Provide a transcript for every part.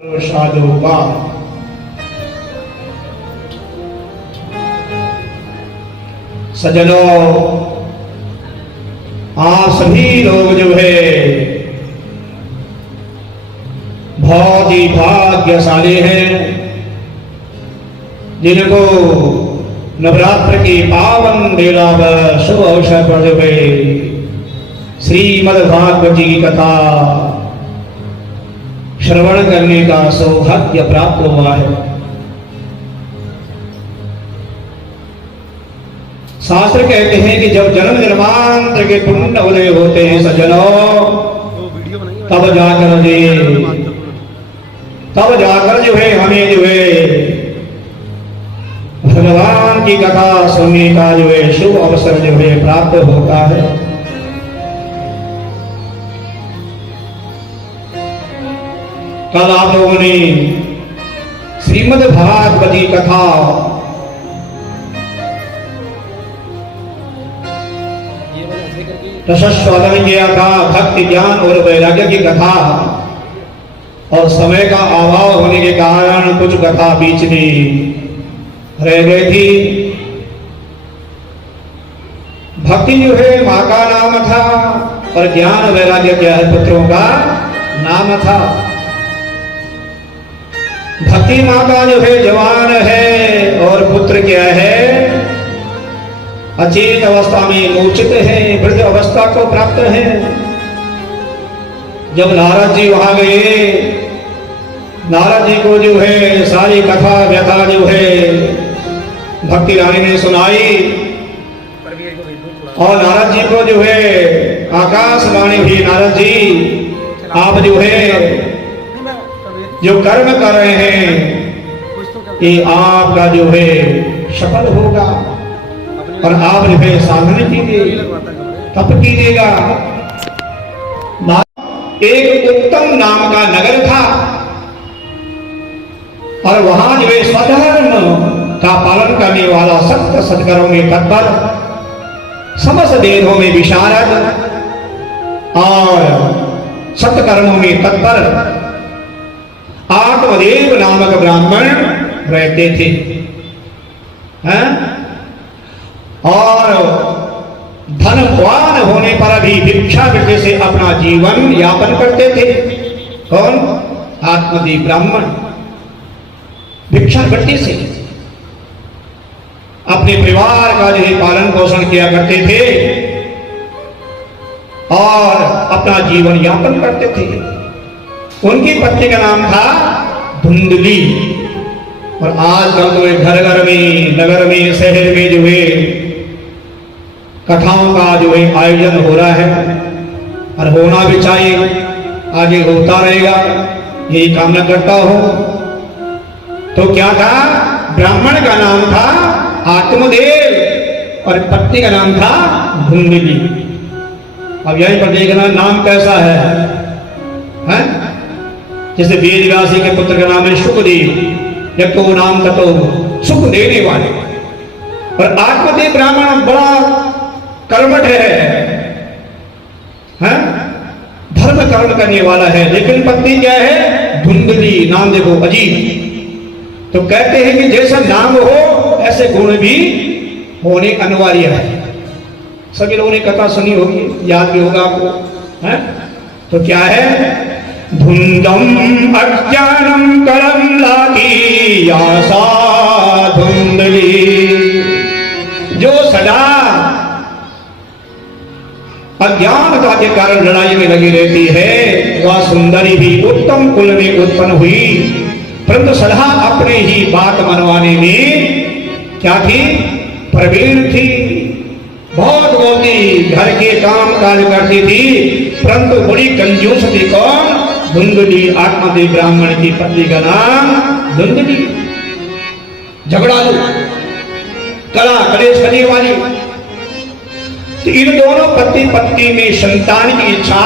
साधुका सज्जनों, आप सभी लोग जो है बहुत ही भाग्यशाली हैं जिनको नवरात्र की पावन बेला पर शुभ अवसर पर जो है श्रीमद् भागवत जी की कथा श्रवण करने का सौभाग्य प्राप्त हुआ है। शास्त्र कहते हैं कि जब जन्म जन्मांतर के पुण्य उदय होते हैं सज्जनों, तब जाकर जो है हमें जो है भगवान की कथा सुनने का जो है शुभ अवसर जो है प्राप्त होता है। कल आप लोगों ने श्रीमद् भागवत की कथा रसस्वादन किया था, भक्ति ज्ञान और वैराग्य की कथा, और समय का अभाव होने के कारण कुछ कथा बीच में रह गई थी। भक्ति जो है माँ का नाम था और ज्ञान वैराग्य क्या है पुत्रों का नाम था। भक्ति माँ का जो है जवान है और पुत्र क्या है अचेत अवस्था में मूर्छित है, वृद्ध अवस्था को प्राप्त है। जब नारद जी वहां गए, नारद जी को जो है सारी कथा व्यथा जो है भक्ति रानी ने सुनाई, और नारद जी को जो है आकाशवाणी भी, नारद जी आप जो है जो कर्म कर रहे हैं ये आपका जो है सफल होगा, और आप जो है साधना कीजिए, तप कीजिएगा। एक उत्तम नाम का नगर था और वहां जो है स्वधर्म का पालन करने वाला, सत्य सत्कर्मों में तत्पर, समस्त देहों में विशारद और सत्कर्मों में तत्पर आत्मदेव नामक ब्राह्मण रहते थे, हैं? और धनवान होने पर भी भिक्षावृत्ति से अपना जीवन यापन करते थे। कौन? आत्मदेव ब्राह्मण भिक्षावृत्ति से अपने परिवार का जो है पालन पोषण किया करते थे और अपना जीवन यापन करते थे। उनकी पत्नी का नाम था धुंधली, और आजकल तो घर घर में, नगर में, शहर में जो है कथाओं का जो है आयोजन हो रहा है, और होना भी चाहिए, आगे होता रहेगा, यही कामना करता हो। तो क्या था? ब्राह्मण का नाम था आत्मदेव और पत्नी का नाम था धुंधली। अब यहीं पर देखना नाम कैसा है? जैसे वेद व्यासी के पुत्र का नाम है सुखदेव, जब तो नाम था तो सुख देने वाले, और आत्मदेव ब्राह्मण बड़ा कर्मठ है? धर्म कर्म करने वाला है, लेकिन पत्नी क्या है? धुंधली। नाम देखो अजीब। तो कहते हैं कि जैसा नाम हो ऐसे गुण भी होने अनिवार्य है। सभी लोगों ने कथा सुनी होगी, याद भी होगा आपको, है? तो क्या है? धुंधम अज्ञानम करम लागी आशा धुंधली, जो सदा अज्ञानता के कारण लड़ाई में लगी रहती है, वह सुंदरी भी उत्तम कुल में उत्पन्न हुई, परंतु सदा अपने ही बात मनवाने में क्या थी? प्रवीण थी। बहुत बोलती, घर के काम काज करती थी, परंतु बड़ी कंजूस थी। कौन? धुंधली। आत्मदेव ब्राह्मण की पत्नी का नाम धुंधली। झगड़ालू, कला कलेश करने वाली। तो इन दोनों पति पत्नी में संतान की इच्छा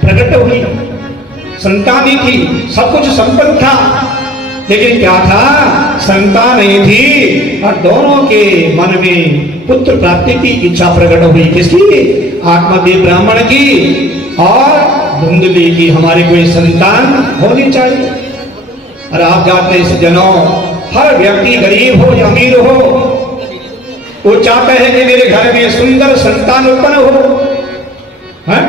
प्रकट हुई। संतान ही थी, सब कुछ संपन्न था, लेकिन क्या था? संतान नहीं थी, और दोनों के मन में पुत्र प्राप्ति की इच्छा प्रकट हुई। किसकी? आत्मदेव ब्राह्मण की और धुंधली की। हमारे कोई संतान होनी चाहिए। और आप जानते हैं सज्जनों, हर व्यक्ति गरीब हो या अमीर हो, वो चाहता है कि मेरे घर में सुंदर संतान उत्पन्न हो, है?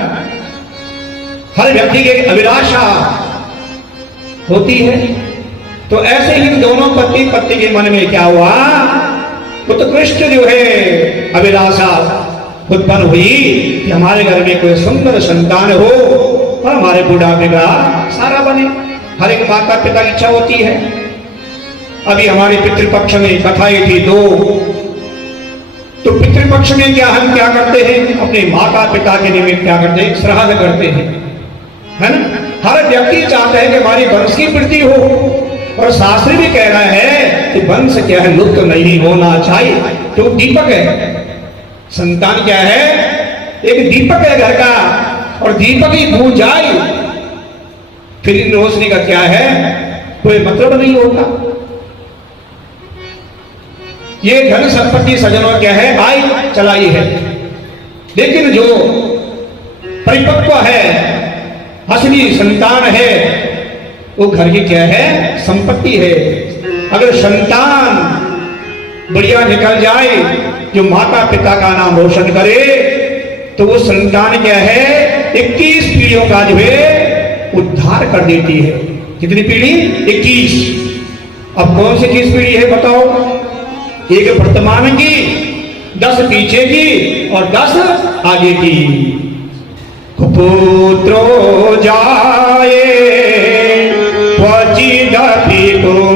हर व्यक्ति की अभिलाषा होती है। तो ऐसे ही दोनों पति पत्नी के मन में क्या हुआ, उत्कृष्ट जो है अभिलाषा उत्पन्न हुई कि हमारे घर में कोई सुंदर संतान हो और हमारे बुढ़ापे का सारा बने। हर एक माता पिता की इच्छा होती है। अभी हमारे पितृपक्ष में कथाएं थी दो, तो पितृपक्ष में क्या हम क्या करते हैं, अपने माता पिता के निमित्त क्या करते हैं, श्राद्ध करते हैं, है ना। हर व्यक्ति चाहता है कि हमारी वंश की वृद्धि हो, और शास्त्र भी कह रहा है कि वंश क्या है, लुप्त नहीं होना चाहिए। तो दीपक है, संतान क्या है, एक दीपक है घर का, और दीपक ही बुझ जाए फिर इन रोशनी का क्या है, कोई मतलब नहीं होता। ये धन संपत्ति सज्जनों क्या है, आई चलाई है, लेकिन जो परिपक्व है, असली संतान है, वो घर की क्या है, संपत्ति है। अगर संतान बढ़िया निकल जाए, जो माता पिता का नाम रोशन करे, तो वो संतान क्या है, 21 पीढ़ियों का जो है उद्धार कर देती है। कितनी पीढ़ी, 21। अब कौन सी 21 पीढ़ी है बताओ, एक वर्तमान की, 10 पीछे की और 10 आगे की। पुत्रो जाए क्वचिदपि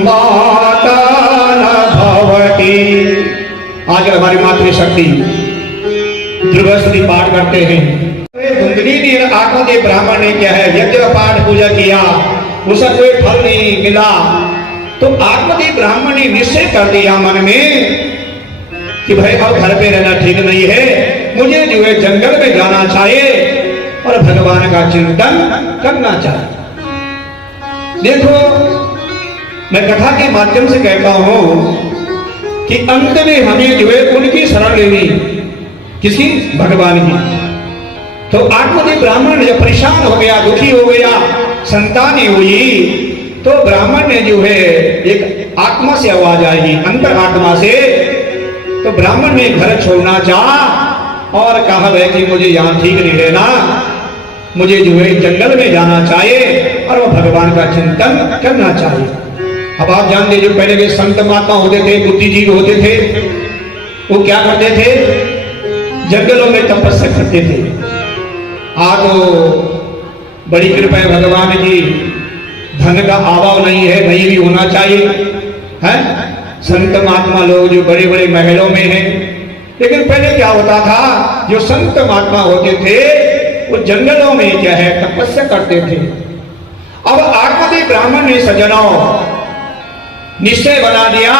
माता न भवति। आज हमारी मातृशक्ति दुर्गास्तुति पाठ करते हैं। धुंधली नीर आत्मदेव ब्राह्मण ने क्या है, यज्ञ पाठ पूजा किया, उसे कोई फल नहीं मिला, तो आत्मदेव ब्राह्मण ने निश्चय कर दिया मन में कि भाई अब घर पे रहना ठीक नहीं है, मुझे जो है जंगल में जाना चाहिए और भगवान का चिंतन करना चाहिए। देखो, मैं कथा के माध्यम से कहता हूं कि अंत में हमें जो है उनकी शरण लेनी, किसकी, भगवान की। तो आत्मदेव ब्राह्मण जब परेशान हो गया, दुखी हो गया, संतान हुई, तो ब्राह्मण ने जो है एक आत्मा से आवाज आएगी, अंतर आत्मा से, तो ब्राह्मण ने घर छोड़ना चाहा और कहा है कि मुझे यहां ठीक नहीं रहना, मुझे जो है जंगल में जाना चाहिए और वो भगवान का चिंतन करना चाहिए। अब आप जानते, जो पहले के संत महात्मा होते थे, बुद्धिजीवी होते थे, वो क्या करते थे, जंगलों में तपस्या करते थे। आज तो बड़ी कृपा है भगवान की, धन का अभाव नहीं है, नहीं भी होना चाहिए, है। संत महात्मा लोग जो बड़े बड़े महलों में हैं, लेकिन पहले क्या होता था, जो संत महात्मा होते थे वो जंगलों में क्या है, तपस्या करते थे। अब आत्मदेव ब्राह्मण ने सज्जनों निश्चय बना दिया,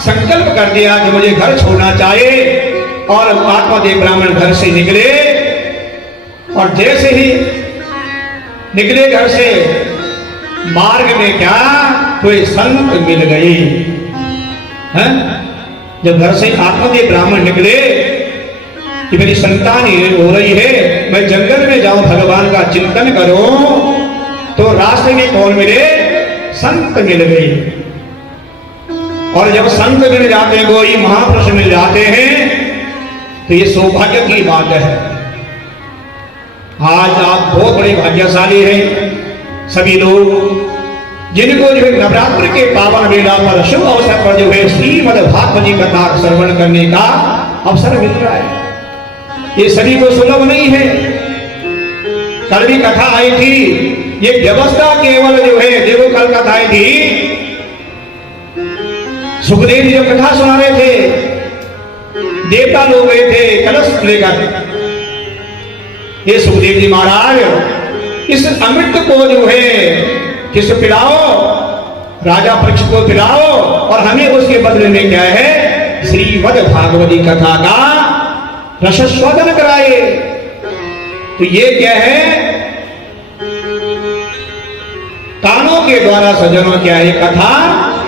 संकल्प कर दिया कि मुझे घर छोड़ना चाहिए, और आत्मदेव ब्राह्मण घर से निकले, और जैसे ही निकले घर से, मार्ग में क्या, कोई संत मिल गई, हैं? जब घर से आत्मदेव ब्राह्मण निकले कि मेरी संतान हो रही है, मैं जंगल में जाऊं, भगवान का चिंतन करूं, तो रास्ते में कौन मिले, संत मिल गए। और जब संत मिल जाते हैं, कोई महापुरुष मिल जाते हैं, तो ये सौभाग्य की बात है। आज आप बहुत बड़े भाग्यशाली हैं सभी लोग, जिनको जो है नवरात्र के पावन वेला पर, शुभ अवसर पर जो है श्रीमद् भागवत जी कथा श्रवण करने का अवसर मिल रहा है। ये सभी को सुलभ नहीं है। कल भी कथा आई थी, ये व्यवस्था केवल जो है, देखो कल कथा आई थी, सुखदेव जी जब कथा सुना रहे थे, देवता लोग गए थे कलश लेकर, ये सुखदेव जी महाराज इस अमृत को जो है किस पिलाओ, राजा परीक्षित को पिलाओ, और हमें उसके बदले में क्या है, श्रीमद् भागवती कथा का रसस्वादन कराए। तो ये क्या है, कानों के द्वारा सज्जनों क्या है, कथा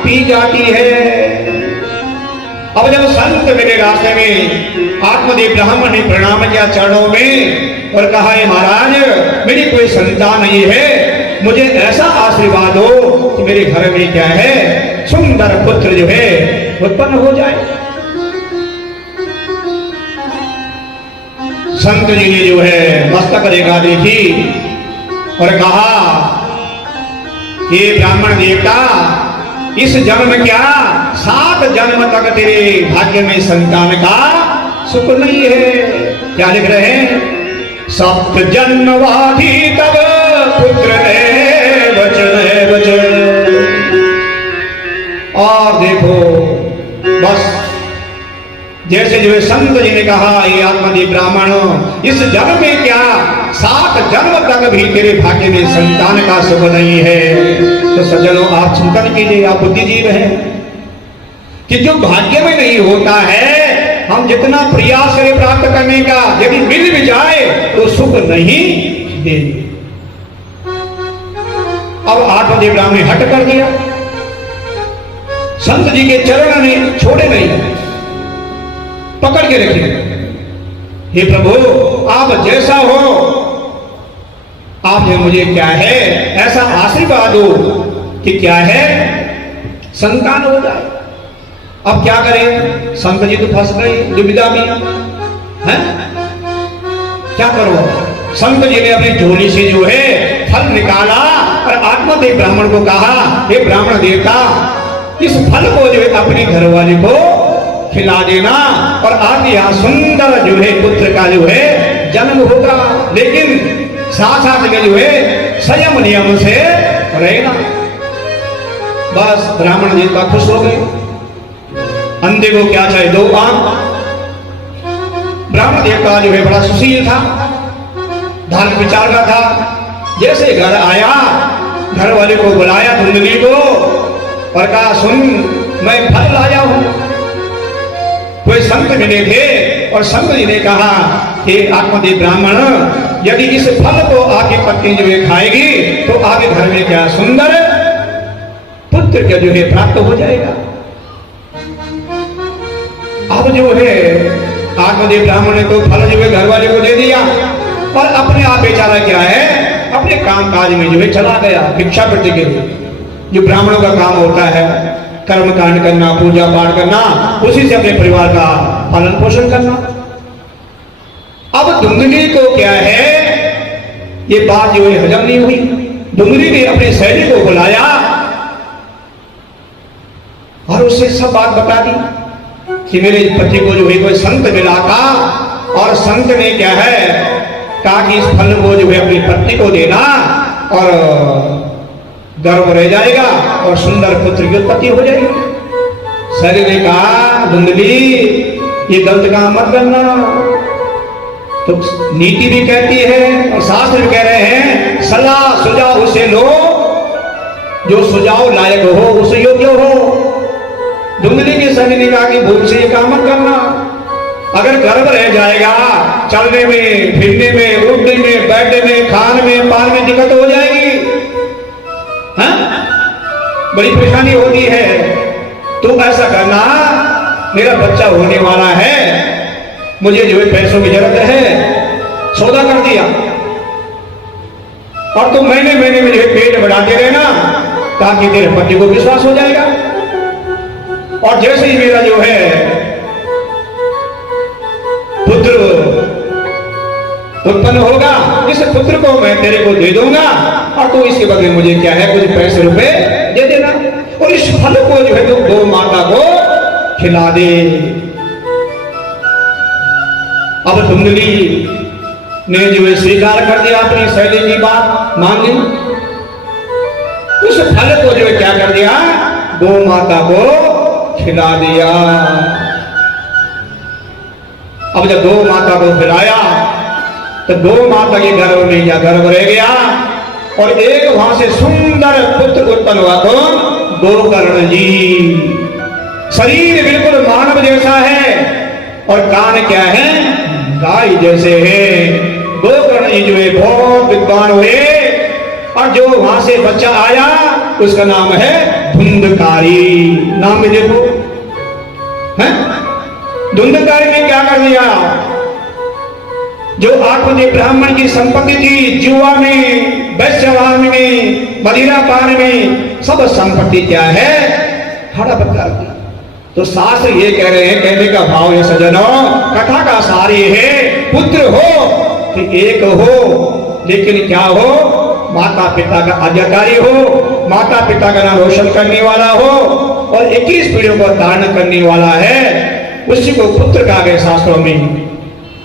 पी जाती है। अब जब संत मिले रास्ते में, आत्मदेव ब्राह्मण ने प्रणाम किया चरणों में और कहा, महाराज मेरी कोई संतान नहीं है, मुझे ऐसा आशीर्वाद हो कि मेरे घर में क्या है, सुंदर पुत्र जो है उत्पन्न हो जाए। संत जी ने जो है मस्तक रेखा देखी और कहा, ये ब्राह्मण देवता, इस जन्म क्या 7 जन्म तक तेरे भाग्य में संतान का सुख नहीं है। क्या लिख रहे हैं? 7 जन्मवाधी तब पुत्र है वचन। और देखो बस जैसे जो है संत जी ने कहा, ये आत्मदेव ब्राह्मण, इस जन्म में क्या 7 जन्म तक भी तेरे भाग्य में संतान का सुख नहीं है। तो सज्जनों, आप चिंतन कीजिए, आप बुद्धिजीव हैं कि जो भाग्य में नहीं होता है, हम जितना प्रयास करें प्राप्त करने का, यदि मिल भी जाए तो सुख नहीं देंगे। अब आत्मदेव ब्राह्मण ने हट कर दिया, संत जी के चरण ने छोड़े नहीं, पकड़ के रखे। हे प्रभु, आप जैसा हो, आपने मुझे क्या है ऐसा आशीर्वाद दो कि क्या है संतान हो जाए। अब क्या करें? संत जी तो फंस गए दुविधा में हैं, क्या करो? संत जी ने अपनी झोली से जो है फल निकाला और आत्मदेव ब्राह्मण को कहा, हे ब्राह्मण देवता, इस फल को जो है अपने घर वाले को खिला देना और आपके यहाँ सुंदर जो है पुत्र का जो है जन्म होगा, लेकिन साथ साथ में जो है संयम नियम से रहना। बस ब्राह्मण देवता खुश हो गए। अंधे को क्या चाहिए? 2 आंख। ब्राह्मण देवता जो है बड़ा सुशील था, धार्मिक विचार का था। जैसे घर आया, घर वाले को बुलाया, धुंधली को, और कहा, सुन, मैं फल लाया हूं। कोई संत मिले थे और संत जी ने कहा कि आत्मदेव ब्राह्मण, यदि इस फल को आपकी पत्नी जो है खाएगी तो आपके घर में क्या सुंदर पुत्र का जो है प्राप्त हो जाएगा। अब जो है आत्मदेव ब्राह्मण ने तो फल जो है घर वाले को दे दिया और अपने आप बेचारा क्या है अपने काम काज में जो है चला गया भिक्षावृत्ति के लिए। जो ब्राह्मणों का काम होता है कर्म कांड करना, पूजा पाठ करना, उसी से अपने परिवार का पालन पोषण करना। अब धुंधली को क्या है, ये बात जो है हजम नहीं हुई। धुंधली ने अपने सहेली को बुलाया और उससे सब बात बता दी कि मेरे पति को जो है कोई संत मिला था और संत ने क्या है कहा कि इस फल को जो है अपनी पत्नी को देना और गर्भ रह जाएगा और सुंदर पुत्र की उत्पत्ति हो जाएगी। सर ने कहा, धुंधली, ये गलत काम मत करना। तो नीति भी कहती है और शास्त्र भी कह रहे हैं, सलाह सुझाव उसे लो जो सुझाव लायक हो, उसे योग्य हो। धुंधली के सर ने कहा कि भूल से ये काम मत करना। अगर गर्भ रह जाएगा, चलने में, फिरने में, उठने में, बैठने में, खाने में, पान में दिक्कत हो जाएगी, बड़ी परेशानी होती है। तो ऐसा करना, मेरा बच्चा होने वाला है, मुझे जो है पैसों की जरूरत है, सौदा कर दिया और तुम महीने महीने में जो है पेट बढ़ाते रहना ताकि तेरे पति को विश्वास हो जाएगा। और जैसे ही मेरा जो है पुत्र उत्पन्न होगा, इस पुत्र को मैं तेरे को दे दूंगा और तू इसके बदले मुझे क्या है कुछ पैसे रुपए दे देना और इस फल को जो है तो गौ माता को खिला दे। अब धुंधली ने जो है स्वीकार कर दिया, अपनी सहेली की बात मान ली। उस फल को जो है क्या कर दिया, गौ माता को खिला दिया। अब जब गौ माता को खिलाया तो गौ माता के गर्भ में या गर्भ रह गया और एक वहां से सुंदर पुत्र उत्पन्न हुआ। तो गोकर्ण जी, शरीर बिल्कुल मानव जैसा है और कान क्या है, गाय जैसे है। गोकर्ण जी जो है बहुत विद्वान हुए और जो वहां से बच्चा आया उसका नाम है धुंधकारी। नाम में देखो है, धुंधकारी ने क्या कर दिया, जो आत्मदेव ब्राह्मण की संपत्ति थी, जुआ में, वैश्यवान में, मदिरा पान में, सब संपत्ति क्या है? हड़प कर दी। तो शास्त्र ये कह रहे हैं, कहने का भाव है सज्जनों, कथा का सार ये है, पुत्र हो कि एक हो, लेकिन क्या हो? माता पिता का आज्ञाकारी हो, माता पिता का नाम रोशन करने वाला हो और 21 पीढ़ियों को धारण करने वाला है, उसी को पुत्र कहा गया शास्त्रों में।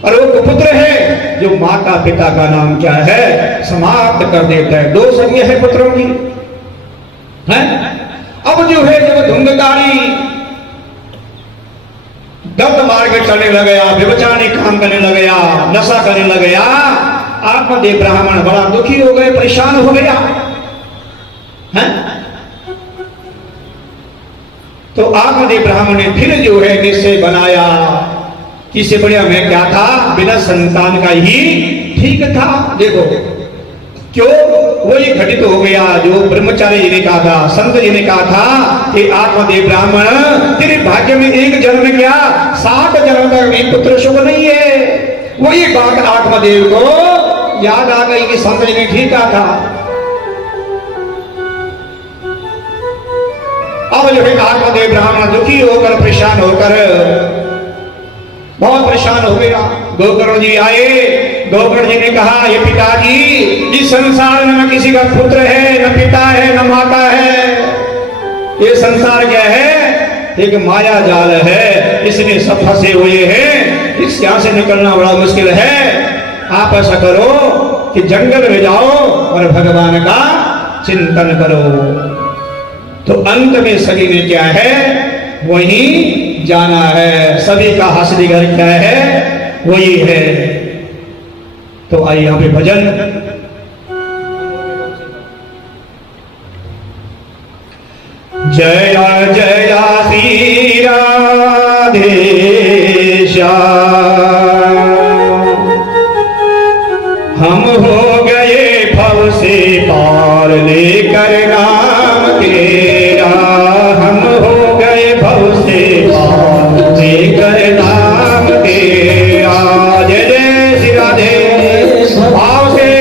और वो पुत्र है जो माता पिता का नाम क्या है? समाप्त कर देता है। 2 संज्ञा है पुत्रों की, है? अब जो है जब धुंधकारी गलत मार्ग में चलने लग गया, व्यभिचारी काम करने लग गया, नशा करने लग गया, आत्मदेव ब्राह्मण बड़ा दुखी हो गए, परेशान हो गया, है? तो आत्मदेव ब्राह्मण ने फिर जो है निश्चय बनाया, इससे बढ़िया मैं क्या था, बिना संतान का ही ठीक था। देखो क्यों वही घटित हो गया जो ब्रह्मचारी जी ने कहा था, संत जी ने कहा था कि आत्मदेव ब्राह्मण तेरे भाग्य में एक जन्म क्या 7 जन्म तक भी पुत्र शुभ नहीं है। वही बात आत्मदेव को याद आ गई कि संत जी ने ठीक कहा था। अब जो है आत्मदेव ब्राह्मण दुखी होकर, परेशान होकर, बहुत परेशान हो गया। गोकर्ण जी आए, गोकर्ण जी ने कहा, ये पिताजी, इस संसार में न किसी का पुत्र है, न पिता है, न माता है, ये संसार क्या है? एक माया जाल है, इसमें सब फंसे हुए हैं, इस यहाँ से निकलना बड़ा मुश्किल है। आप ऐसा करो कि जंगल में जाओ और भगवान का चिंतन करो। तो अंत में सभी ने क्या है? वही जाना है। सभी का हासिल घर क्या है? वही है। तो आइए यहां पे भजन। जया जया श्री राधे श्याम, हम हो गए भव से पार लेकर नाम तेरा, हम हो गए भव से पार लेकर नाम तेरा। जय जय श्री राधे भाव से।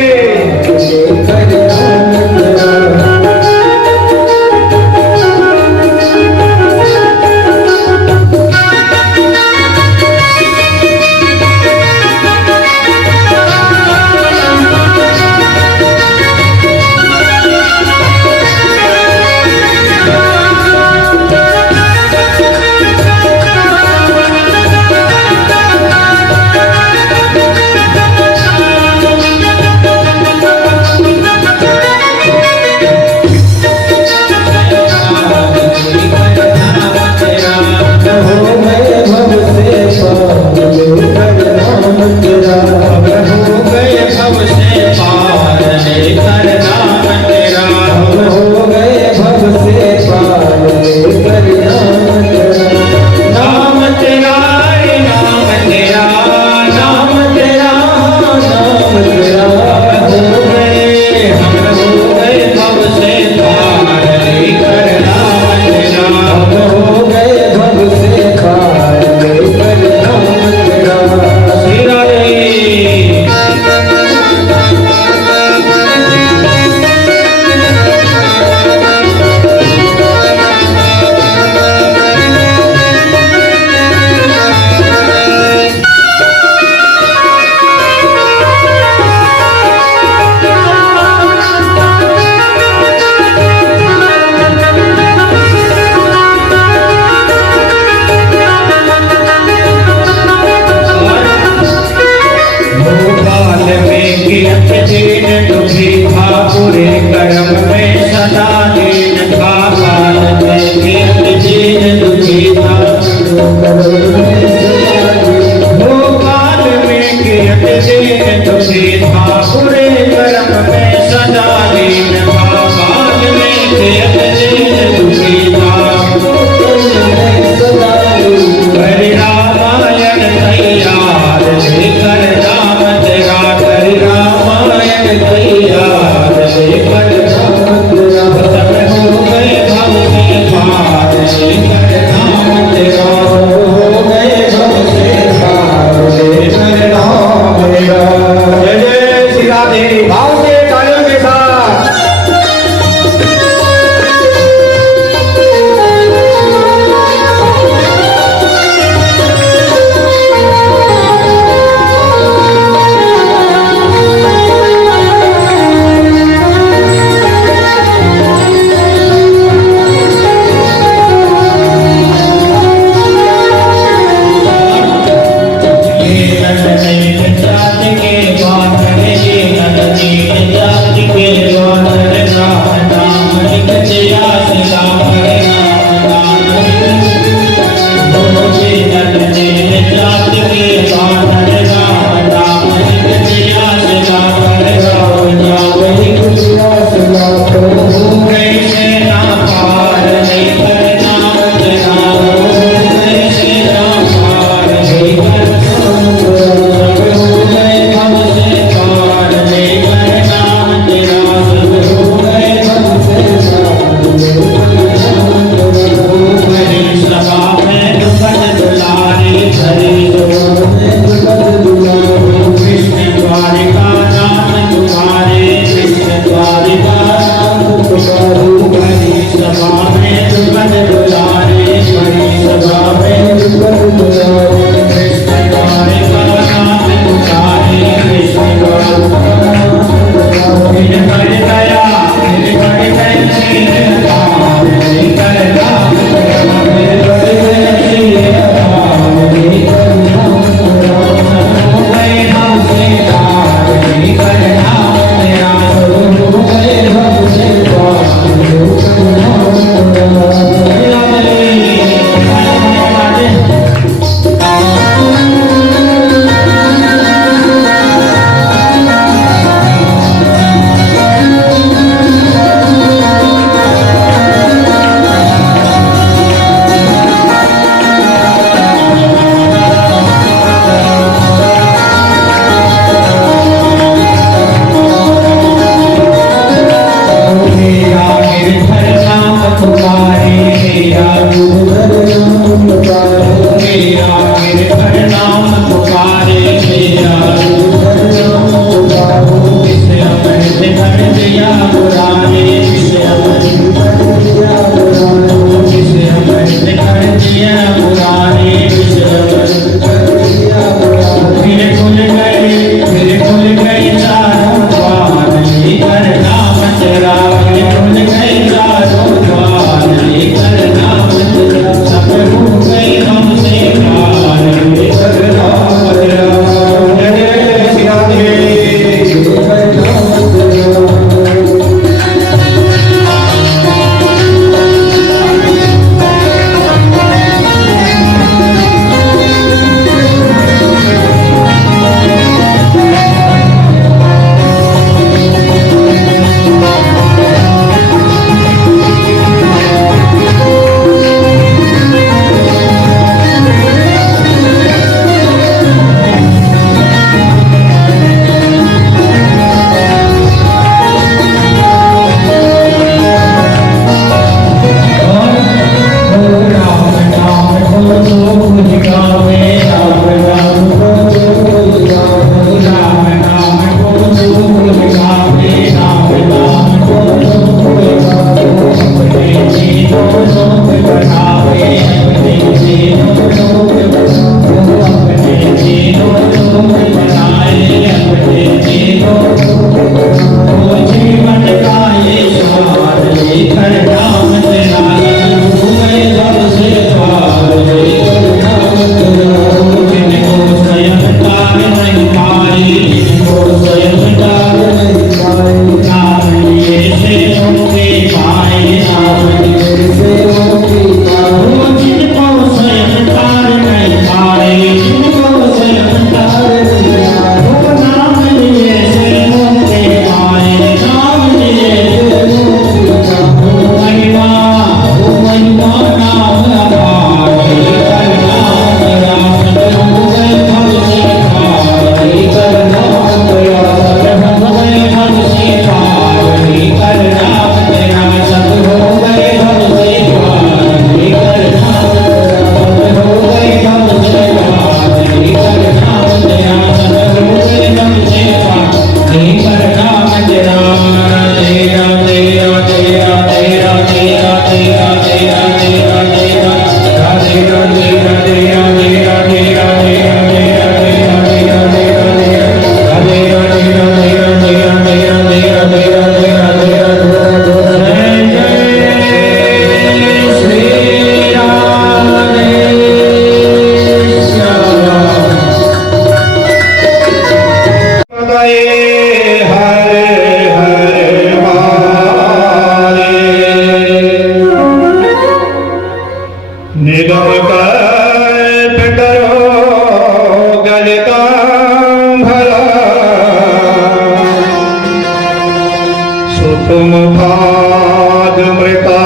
तुम भाग मृता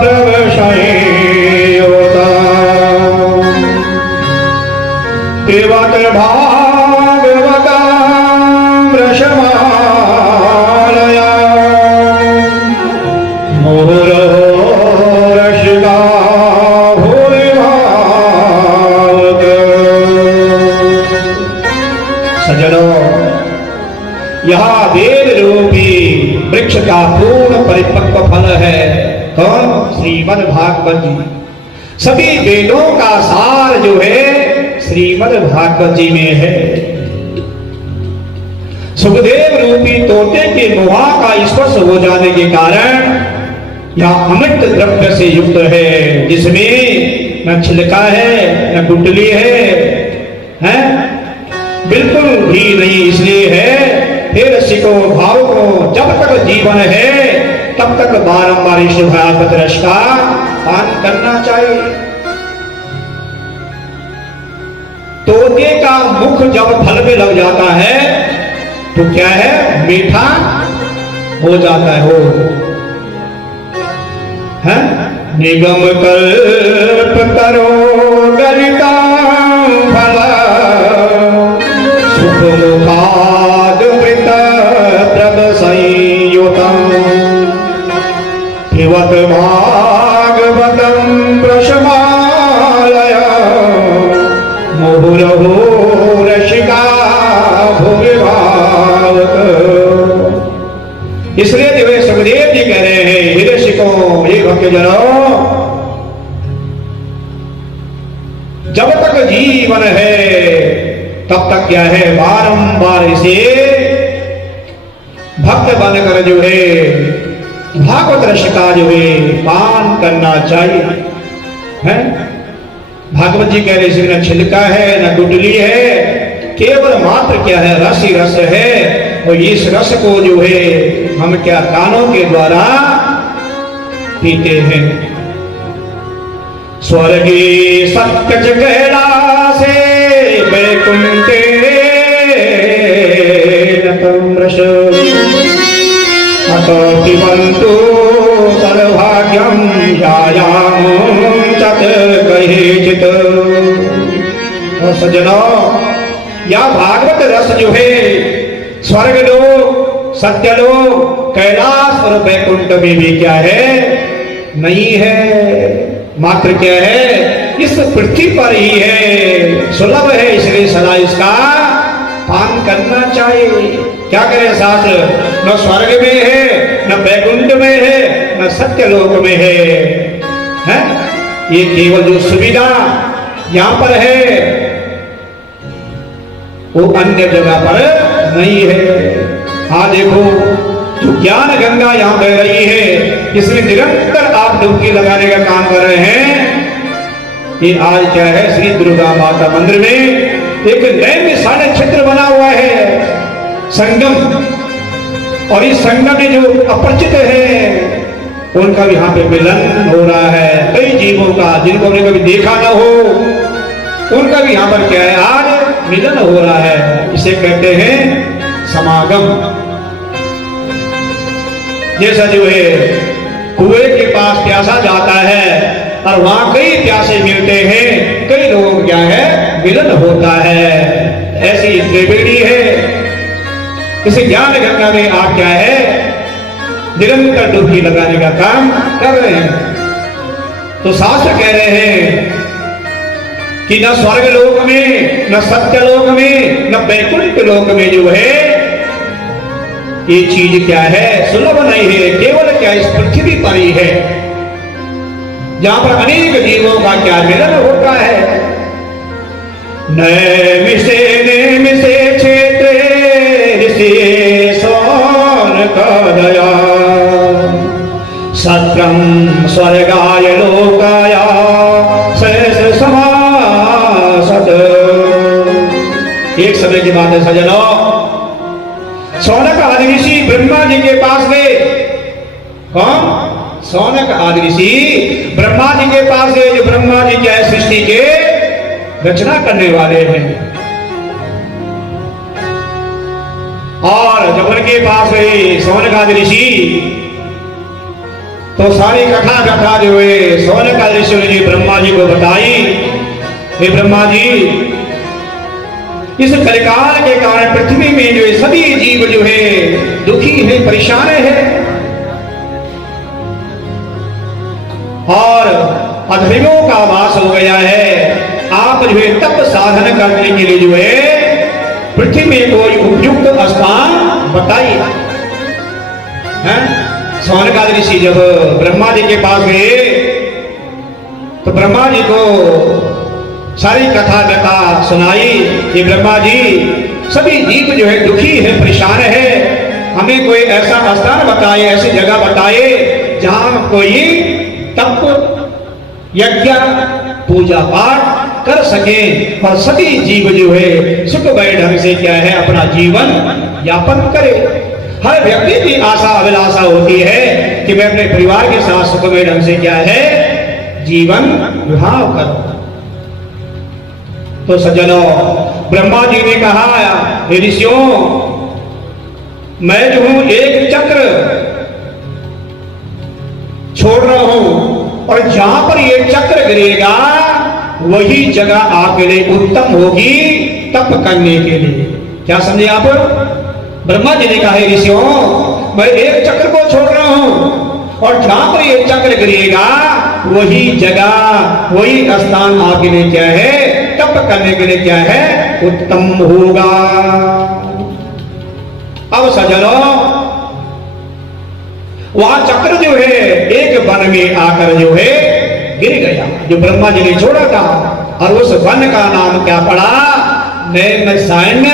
प्रवशयोता पिबत भागवता वृषमालया मुहुरहो रसिका भूरिभावत। सज्जनों, यह वेद रूपी वृक्ष का पूर्ण परिपक्व फल है कौन? श्रीमद् भागवत जी। सभी वेदों का सार जो है श्रीमद् भागवत जी में है। सुखदेव रूपी तोते के मुहा का स्पर्श हो जाने के कारण यह अमृत द्रव्य से युक्त है, जिसमें न छिलका है न गुठली है? बिल्कुल भी नहीं। इसलिए है हे रसिको भाव को, जब तक जीवन है तब तक बारंबार इस भागवत रस का पान करना चाहिए। तोते का मुख जब फल में लग जाता है तो क्या है, मीठा हो जाता है। हो है निगम कल्प करो गरिता फल सुख मुखाद वृत प्रद संयुतम पिबत भागवतम प्रशमालय मुहुरहु रसिका भुवि भावत। इसलिए दिव्य सुखदेव जी कह रहे हैं, हे रसिकों, हे भक्तजनों, जब तक जीवन है तब तक क्या है, बारंबार इसे भक्त बनकर जो है भागवत रस का जो है पान करना चाहिए। है भागवत जी कह रहे इसमें न छिलका है न गुटली है, केवल मात्र क्या है, रस ही रस है। और इस रस को जो है हम क्या कानों के द्वारा पीते हैं। स्वर्गे सत्य कैलासे वैकुंठे रस अतो पिबन्तु सर्वभाग्यं यायाम चत कहेचित। और सज्जनों, या भागवत रस जो है स्वर्ग लोक, सत्य लोक, कैलाश और वैकुंठ में भी क्या है, नहीं है, मात्र क्या है, इस पृथ्वी पर ही है, सुलभ है। इसलिए सदा इसका पान करना चाहिए। क्या करें शास्त्र, न स्वर्ग में है, न वैकुंठ में है, न सत्य लोक में है? ये केवल जो सुविधा यहां पर है वो अन्य जगह पर नहीं है। हाँ देखो, जो ज्ञान गंगा यहां बह रही है, इसमें निरंतर आप डुबकी लगाने का काम कर रहे हैं। ये आज क्या है, श्री दुर्गा माता मंदिर में एक नए विशाल क्षेत्र बना हुआ है, संगम। और इस संगम में जो अपरिचित है उनका भी यहाँ पे मिलन हो रहा है। कई जीवों का जिनको हमने कभी देखा ना हो, उनका भी यहाँ पर क्या है, आज मिलन हो रहा है। इसे कहते हैं समागम। जैसा जो है कुएं के पास प्यासा जाता है और वहां कई प्यासे मिलते हैं, कई लोगों क्या है, मिलन होता है। ऐसी त्रिवेणी है। इसे ज्ञान गंगा में आप क्या है, निरंतर डुबकी लगाने का काम कर रहे हैं। तो शास्त्र कह रहे हैं कि न स्वर्ग लोक में, न सत्य लोक में, न वैकुंठ लोक में जो है ये चीज क्या है, सुलभ नहीं है। केवल क्या इस पृथ्वी पर ही है, जहां पर अनेक जीवों का क्या मिलन होता है। नैमिषे नैमिषे क्षेत्रे ऋषि सोन कदया सत्रम स्वर्गाय लोकाय शेष समासत। एक समय की बात है सज्जनों, सौनक आदि ऋषि ब्रह्मा जी के पास गए। कौन? सौनक आदि ऋषि ब्रह्मा जी के पास गए, जो ब्रह्मा जी क्या है, सृष्टि के रचना करने वाले हैं। और जब उनके पास गए सौनक आदि ऋषि, तो सारी कथा जो है सौनक आदि ऋषि ने ब्रह्मा जी को बताई। हे ब्रह्मा जी, इस कलिकाल के कारण पृथ्वी में जो सभी जीव जो है दुखी है, परेशान है, और अधर्मियों का वास हो गया है। आप जो है तप साधन करने के लिए जो है पृथ्वी में कोई उपयुक्त स्थान बताइए। सौनक आदि ऋषि जब ब्रह्मा जी के पास गए तो ब्रह्मा जी को सारी कथा सुनाई कि ब्रह्मा जी, सभी जीव जो है दुखी है, परेशान है, हमें कोई ऐसा स्थान बताए, ऐसी जगह बताए जहां कोई तप यज्ञ पूजा पाठ कर सके और सभी जीव जो है सुखमय ढंग से क्या है अपना जीवन यापन करे। हर व्यक्ति की आशा अभिलाषा होती है कि मैं अपने परिवार के साथ सुखमय ढंग से क्या है जीवन विवाह करूं। तो सज्जनों, ब्रह्मा जी ने कहा, हे ऋषियों, मैं जो हूं एक चक्र छोड़ रहा हूं और जहां पर ये चक्र गिरेगा वही जगह आपके लिए उत्तम होगी तप करने के लिए। क्या समझे आप? ब्रह्मा जी ने कहा, हे ऋषियों, मैं एक चक्र को छोड़ रहा हूं और जहां पर ये चक्र गिरेगा वही जगह, वही स्थान आपके लिए क्या है तप करने के लिए क्या है उत्तम होगा। अब सज्जनों, वहां चक्र जो है एक वन में आकर जो है गिर गया, जो ब्रह्मा जी ने छोड़ा था, और उस वन का नाम क्या पड़ा? नैमिषारण्य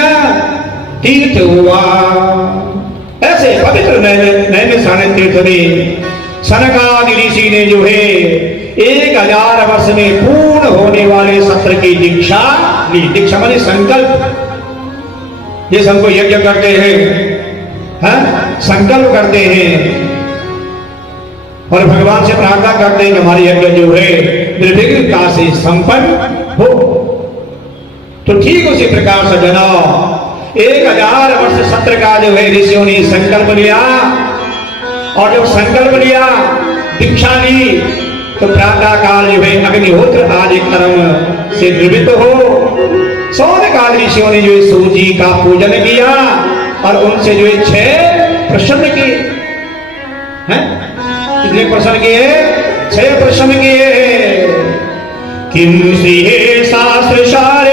तीर्थ हुआ। ऐसे पवित्र नैमिषारण्य तीर्थ में सनकादि ऋषि ने जो है 1000 वर्ष में पूर्ण होने वाले सत्र की दीक्षा ली। दीक्षा माने संकल्प। ये सबको यज्ञ करते हैं, संकल्प करते हैं और भगवान से प्रार्थना करते हैं कि हमारी यज्ञ जो है निर्विघ्नता से संपन्न हो। तो ठीक उसी प्रकार से जना 1000 वर्ष सत्र का जो है ऋषियों ने संकल्प लिया, और जब संकल्प लिया, दीक्षा ली, तो प्रातः काल जो है अग्निहोत्र आदि कर्म से निवृत्त हो। सौनकाल ऋषियों ने जो है सूर्य जी का पूजन किया और उनसे जो है 6 प्रश्न किए हैं। कितने प्रश्न किए? 6 प्रश्न किए। किम श्री शास्त्र सार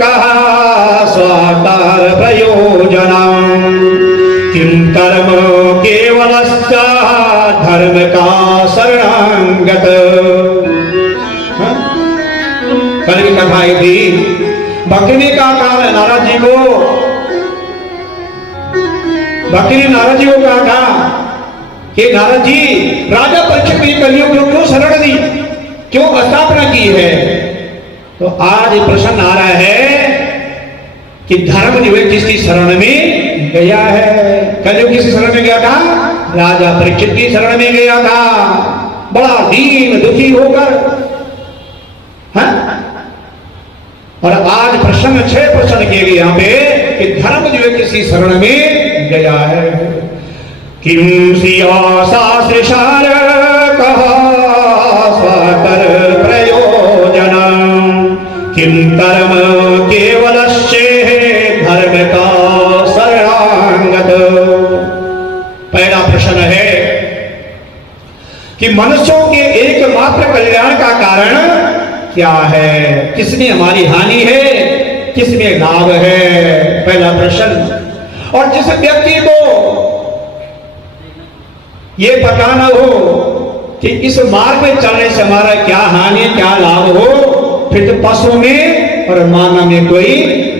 कहा स्वाकार प्रयोजनम, किम कर्म केवलश्च धर्म का शरणागत। कल की कथा थी, भक्ति ने कहा नारद जी को, भक्ति ने नारद जी को कहा था कि नारद जी, राजा परीक्षित ने कलियुग को क्यों शरण दी, क्यों स्थापना की है? तो आज प्रश्न आ रहा है कि धर्म जो है किसकी शरण में गया है? कलियुग किसकी शरण में गया था? राजा परीक्षित की शरण में गया था, बड़ा दीन दुखी होकर। और आज प्रश्न 6 प्रश्न किए गए यहाँ पे कि धर्म जो है किसी शरण में गया है। किम सिया शास्त्र सार कहा स्वाकर प्रयोजन, किम कर्म केवलश्चे धर्म का शरणागत। पहला प्रश्न है कि मनुष्यों के एकमात्र कल्याण का कारण क्या है? किसमें हमारी हानि है, किसमें लाभ है? पहला प्रश्न। और जिस व्यक्ति को ये पता न हो कि इस मार्ग में चलने से हमारा क्या हानि क्या लाभ हो, फिर तो पशु में और मानव में कोई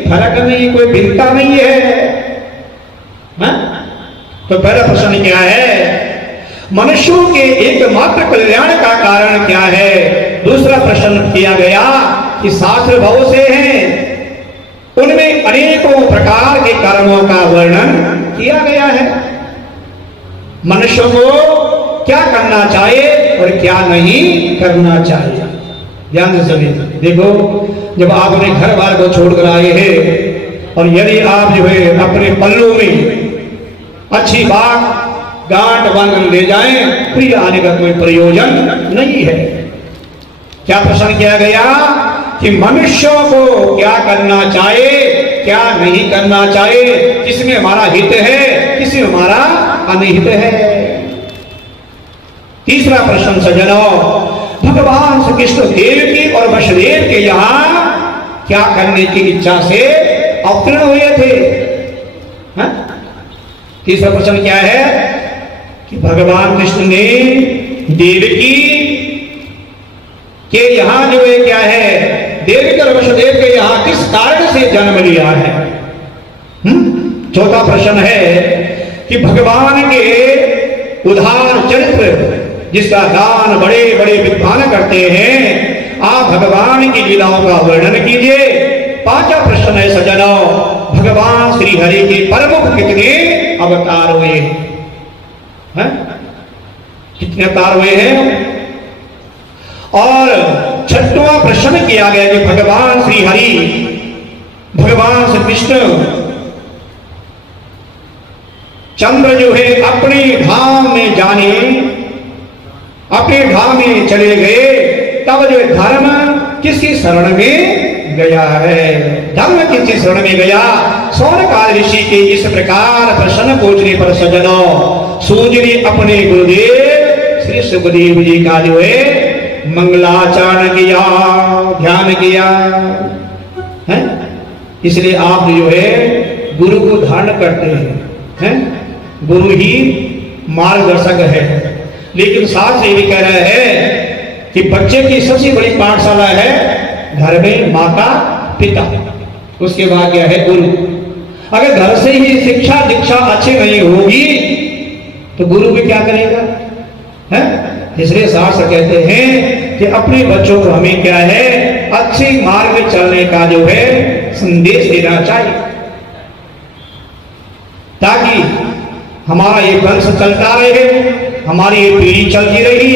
फर्क नहीं, कोई भिन्नता नहीं है। तो पहला प्रश्न क्या है? मनुष्यों के एकमात्र कल्याण का कारण क्या है? दूसरा प्रश्न किया गया कि शास्त्र भाव से हैं, उनमें अनेकों प्रकार के कर्मों का वर्णन किया गया है। मनुष्य को क्या करना चाहिए और क्या नहीं करना चाहिए, ध्यान से सुनिए। देखो, जब आप अपने घर बार को छोड़कर आए हैं और यदि आप जो है अपने पल्लू में अच्छी बात गांठ बांध ले जाएं, फिर आने का कोई प्रयोजन नहीं है। क्या प्रश्न किया गया कि मनुष्यों को क्या करना चाहिए, क्या नहीं करना चाहिए, किसमें हमारा हित है, किसमें हमारा अनिहित है। तीसरा प्रश्न सज्जनों, भगवान श्री कृष्ण देव की और वसुदेव के यहाँ क्या करने की इच्छा से अवतीर्ण हुए थे? तीसरा प्रश्न क्या है कि भगवान कृष्ण ने देवकी के यहाँ जो है क्या है, देवकी और वसुदेव के यहाँ किस कारण से जन्म लिया है? चौथा प्रश्न है कि भगवान के उदार चरित्र जिसका गान बड़े बड़े विद्वान करते हैं, आप भगवान की लीलाओं का वर्णन कीजिए। पांचवा प्रश्न है सज्जनों, भगवान श्री हरि के प्रमुख कितने अवतार हुए हैं? कितने अवतार हुए हैं। और छठवां प्रश्न किया गया कि भगवान श्री हरि, भगवान श्री कृष्ण चंद्र जो है अपने धाम में जाने, अपने धाम में चले गए, तब जो धर्म किसकी शरण में गया है, धर्म किसकी शरण में गया। सौनकादि ऋषि के इस प्रकार प्रश्न पूछने पर सज्जनों, सूर्य ने अपने गुरुदेव श्री सुखदेव जी का जो है मंगलाचरण किया, ध्यान किया है। इसलिए आप जो है गुरु को धारण करते हैं, गुरु ही मार्गदर्शक है। लेकिन साथ ये भी कह रहे हैं कि बच्चे की सबसे बड़ी पाठशाला है घर में माता पिता, उसके बाद क्या है गुरु। अगर घर से ही शिक्षा दीक्षा अच्छी नहीं होगी तो गुरु भी क्या करेगा, है। इसलिए शास्त्र कहते हैं कि अपने बच्चों को हमें क्या है अच्छे मार्ग में चलने का जो है संदेश देना चाहिए, ताकि हमारा ये वंश चलता रहे, हमारी ये पीढ़ी चलती रही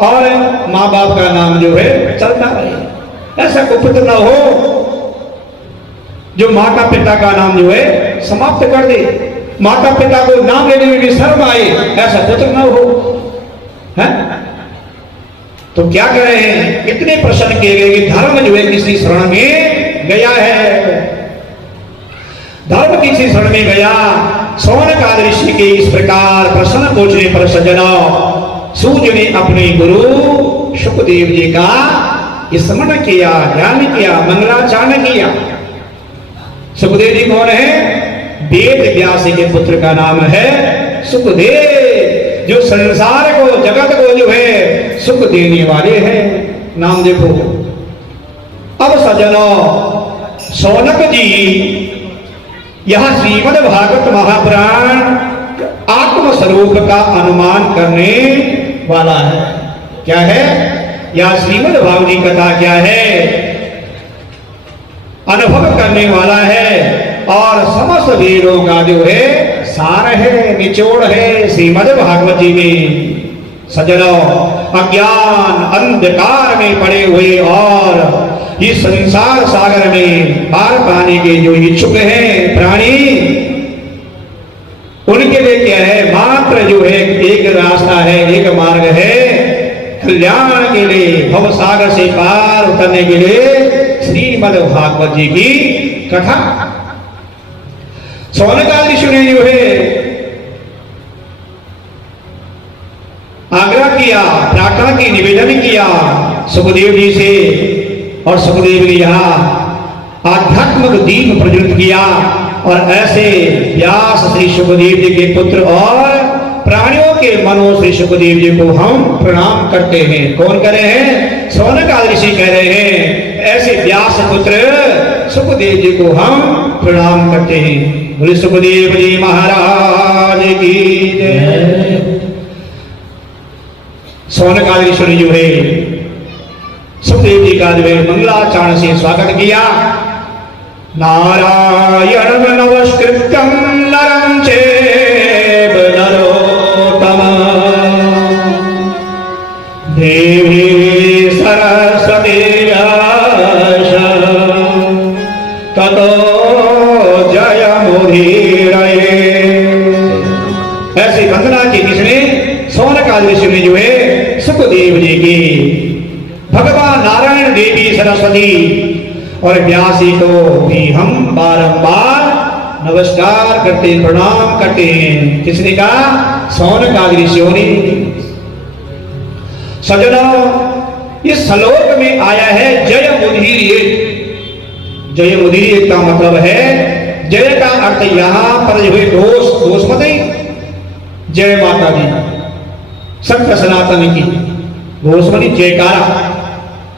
और माँ बाप का नाम जो है चलता रहे। ऐसा कुपुत्र न हो जो माता पिता का नाम जो है समाप्त कर दे, माता पिता को नाम लेने में भी शर्म आए, ऐसा पुत्र न हो, है? तो क्या कह रहे हैं, इतने प्रश्न किए गए कि धर्म जो है किसी शरण में गया है, धर्म किसी शरण में गया। सौनकादि ऋषि के इस प्रकार प्रश्न पूछने पर सज्जनों, सूर्य ने अपने गुरु सुखदेव जी का स्मरण किया, ध्यान किया, मंगलाचरण किया। सुखदेव जी कौन है, वेद व्यास के पुत्र का नाम है सुखदेव, जो संसार को जगत को जो है सुख देने वाले हैं। नाम देखो। अब सज्जनों, सौनक जी यह श्रीमद् भागवत महापुराण आत्म स्वरूप का अनुमान करने वाला है। क्या है यह श्रीमद् भागवत की कथा, क्या है अनुभव करने वाला है और समस्त वेदों का जो है सार है, निचोड़ है श्रीमद् भागवत जी में। सज्जनों, अज्ञान अंधकार में पड़े हुए और इस संसार सागर में पार पाने के जो इच्छुक हैं प्राणी, उनके लिए क्या है, मात्र जो है एक रास्ता है, एक मार्ग है कल्याण के लिए, भव सागर से पार उतरने के लिए श्रीमद् भागवत जी की कथा। सौनकादि ऋषि ने जो है आग्रह किया, प्रार्थना की, निवेदन किया सुखदेव जी से, और सुखदेव ने यहाँ आध्यात्मिक दीप प्रज्वलित किया। और ऐसे व्यास श्री सुखदेव जी के पुत्र और प्राणियों के मनो श्री सुखदेव जी को हम प्रणाम करते हैं। कौन कह रहे हैं, सौनकादि ऋषि कह रहे हैं, ऐसे व्यास पुत्र सुखदेव जी को हम प्रणाम करते हैं। बोले सुखदेव जी महाराज की जय। सौनकादि ऋषि ने जो है सुखदेव जी का जो है मंगलाचरण से स्वागत किया। नारायण नमस्कृत्यं नरं चैव नरोत्तमं देवी सरस्वती ततो जयमुदीरये। ऐसी वंदना की किसने, सौनकादि ऋषि ने जो है सुखदेव जी की। भगवान नारायण, देवी सरस्वती और व्यास जी को भी हम बारंबार नमस्कार करते, प्रणाम करते हैं। किसने कहा, सौनकादि ऋषियों ने। सज्जनों, इस श्लोक में आया है जय मुदीर्ये। जय मुदीर्ये का मतलब है, जय का अर्थ यहां पर जो है दोष मत नहीं, जय माता दी, सत्य सनातन की घोषमणि जयकारा।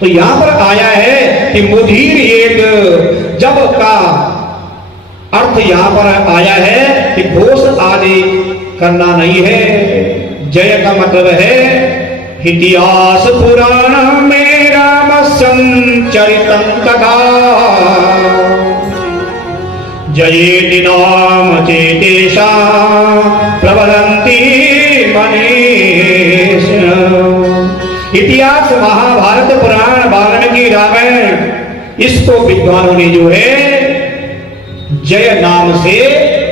तो यहां पर आया है कि मुदीर एक, जब का अर्थ यहां पर आया है कि घोष आदि करना नहीं है। जय का मतलब है इतिहास पुराण में राम संचरितं तथा जयेति नाम चेतेषां प्रवदन्ति मनीष। इतिहास महाभारत पुराण वाल्मीकि रामायण इसको विद्वानों ने जो है जय नाम से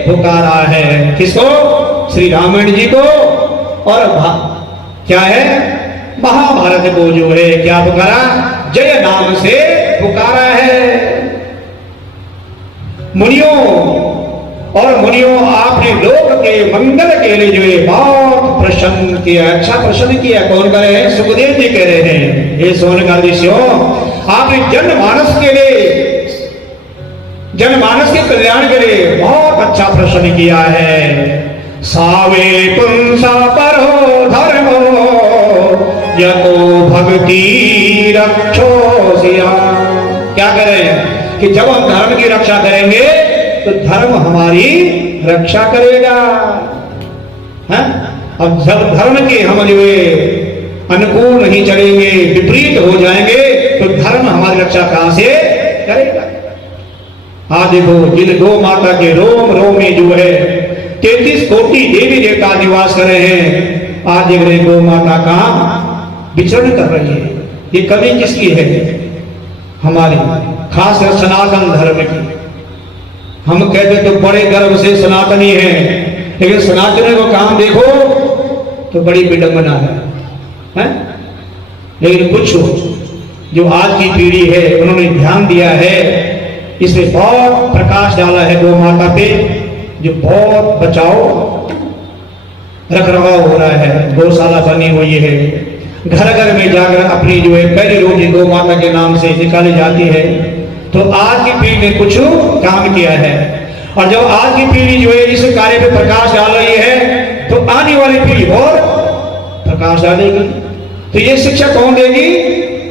पुकारा है। किसको? श्री रामायण जी को। और क्या है? महाभारत को जो है क्या पुकारा? जय नाम से पुकारा है। मुनियों और मुनियों आपने लोक के मंगल के लिए जो है बहुत प्रसन्न किया, अच्छा प्रसन्न किया। कौन कह रहे हैं? सुखदेव जी कह रहे हैं। ये सोनकार ऋषियों आपने जनमानस के लिए, जनमानस के कल्याण के लिए बहुत अच्छा प्रश्न किया है। सावे पुंसा परो धर्मो यतो भक्ति रक्षो सिया। क्या कर रहे हैं कि जब हम धर्म की रक्षा करेंगे तो धर्म हमारी रक्षा करेगा। है? अब जब धर्म के हम जो अनुकूल नहीं चलेंगे, विपरीत हो जाएंगे, तो धर्म हमारी रक्षा कहां से करेगा? आज देखो जिन गौ माता के रोम रोम में जो है 33 कोटि देवी देवता निवास कर रहे हैं, आज देख रहे गौ माता कहां विचरण कर रही है। ये कमी किसकी है? हमारी, खासकर सनातन धर्म की। हम कहते तो बड़े गर्व से सनातनी है, लेकिन सनातनी को काम देखो तो बड़ी विडंबना है? लेकिन कुछ जो आज की पीढ़ी है उन्होंने ध्यान दिया है, इसमें बहुत प्रकाश डाला है गौ माता पे, जो बहुत बचाव रखरखाव हो रहा है। गौशाला बनी हुई है, घर घर में जाकर अपनी जो है पहली रोटी गौ माता के नाम से निकाली जाती है। तो आज की पीढ़ी ने कुछ काम किया है, और जब आज की पीढ़ी जो है इस कार्य पे प्रकाश डाल रही है तो आने वाली पीढ़ी और प्रकाश डालेगी। तो ये शिक्षा कौन देगी?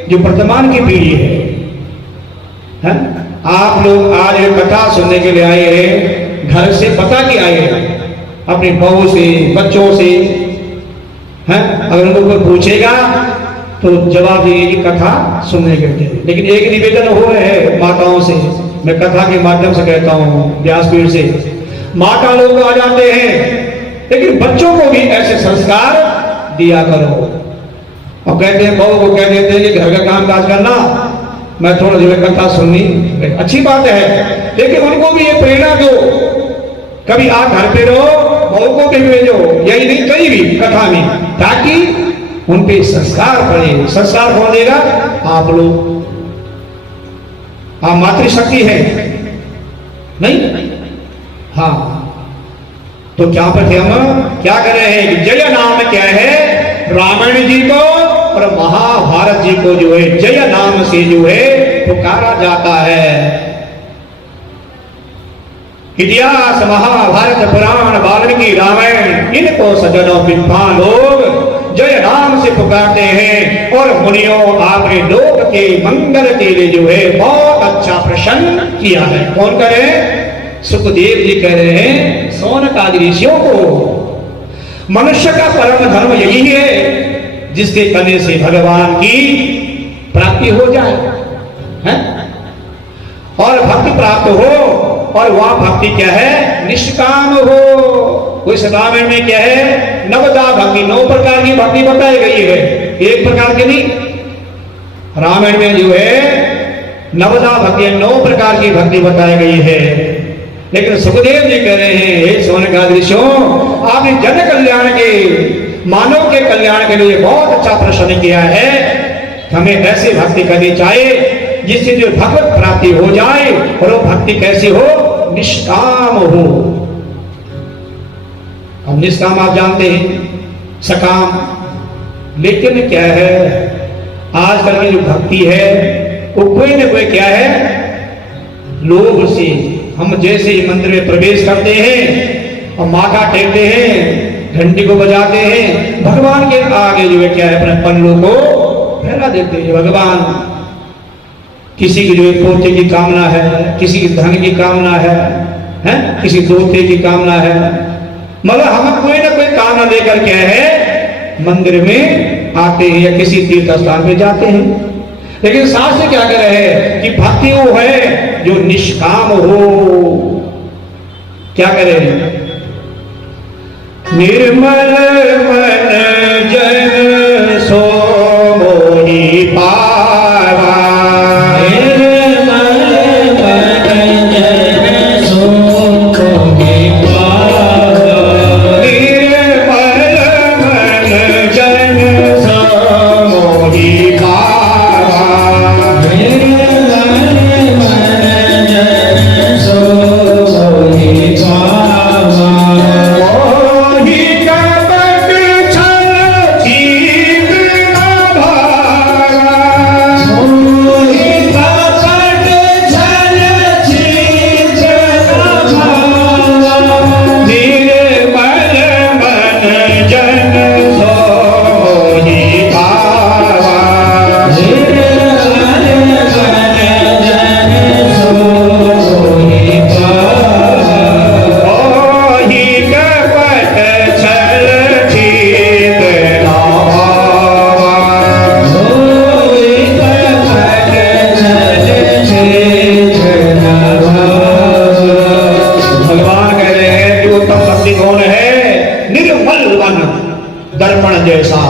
जो वर्तमान की पीढ़ी है? आप लोग आज कथा सुनने के लिए आए हैं, घर से बता के आए हैं अपनी बहू से, बच्चों से, हैं? अगर उनको कोई पूछेगा तो जवाब देंगे कि कथा सुनने के लिए। लेकिन एक निवेदन हो रहे हैं माताओं से, मैं कथा के माध्यम से कहता हूँ, व्यासपीठ से, माता लोग आ जाते हैं, लेकिन बच्चों को भी ऐसे संस्कार दिया करो। और कहते हैं, बहू को कह देते हैं कि घर का काम काज करना, मैं थोड़ा जो है कथा सुननी, अच्छी बात है, लेकिन उनको भी ये प्रेरणा दो, कभी आप घर पे रहो, बहू को भी भेजो, यही नहीं कहीं भी कथा में, ताकि उन पे संस्कार पड़े। संस्कार कौन देगा? आप लोग। आप मातृशक्ति है नहीं? हाँ, तो क्या पर थे हम? क्या कर रहे हैं? जय नाम क्या है? रामायण जी को और महाभारत जी को जो है जय नाम से जो है पुकारा जाता है। इतिहास महाभारत पुराण वाल्मीकि रामायण, इनको सज्जनों विद्वान लोग जय नाम से पुकारते हैं। और मुनियों आपने लोक के मंगल के लिए जो है बहुत अच्छा प्रश्न किया है। कौन कह रहे हैं? सुखदेव जी कह रहे हैं सौनकादि ऋषियों को। मनुष्य का परम धर्म यही है जिसके करने से भगवान की प्राप्ति हो जाए, है? और भक्ति प्राप्त हो, और वह भक्ति क्या है? निष्काम हो। उस रामायण में क्या है? नवदा भक्ति, 9 प्रकार की भक्ति बताई गई है, एक प्रकार की नहीं। रामायण में जो है नवदा भक्ति, 9 प्रकार की भक्ति बताई गई है। लेकिन सुखदेव जी कह रहे हैं, हे सौनकादि ऋषियों, आपने जन कल्याण के, मानव के कल्याण के लिए बहुत अच्छा प्रश्न किया है। हमें ऐसी भक्ति करनी चाहिए जिससे जो भगवत प्राप्ति हो जाए, और वो भक्ति कैसी हो? निष्काम हो। अब निष्काम आप जानते हैं, सकाम। लेकिन क्या है, आजकल की जो भक्ति है वो कोई न कोई क्या है? लोभ से। हम जैसे ही मंदिर में प्रवेश करते हैं और माथा टेकते हैं, घंटी को बजाते हैं, भगवान के आगे जो है क्या है? अपने पल्लों को फैला देते हैं। भगवान, किसी की जो है पोते की कामना है, किसी की धन की कामना है, किसी दोते की कामना है, मगर हम कोई ना कोई कामना लेकर क्या है? मंदिर में आते हैं या किसी तीर्थ स्थान पे जाते हैं। लेकिन शास्त्र क्या कह रहे हैं कि भक्ति वो है जो निष्काम हो। क्या कह रहे हैं? निर्मल मन जन सो मोहि पावा, निर्मल मन जन सो मोहि पावा, निर्मल मन जन सो मोहि पावा, निर्मल मन जन सो मोहि पावा, मोहि कपट छल छीत न भावा, मोहि कपट छल छीत न भावा, निर्मल मन जन सो मोहि पावा, निर्मल मन जन सो मोहि पावा, मोहि कपट छल छीत न भावा। मोहि कपट छल छीत न भावा। भगवान कह रहे हैं कि उत्तम भक्ति कौन है? निर्मल मन, दर्पण जैसा,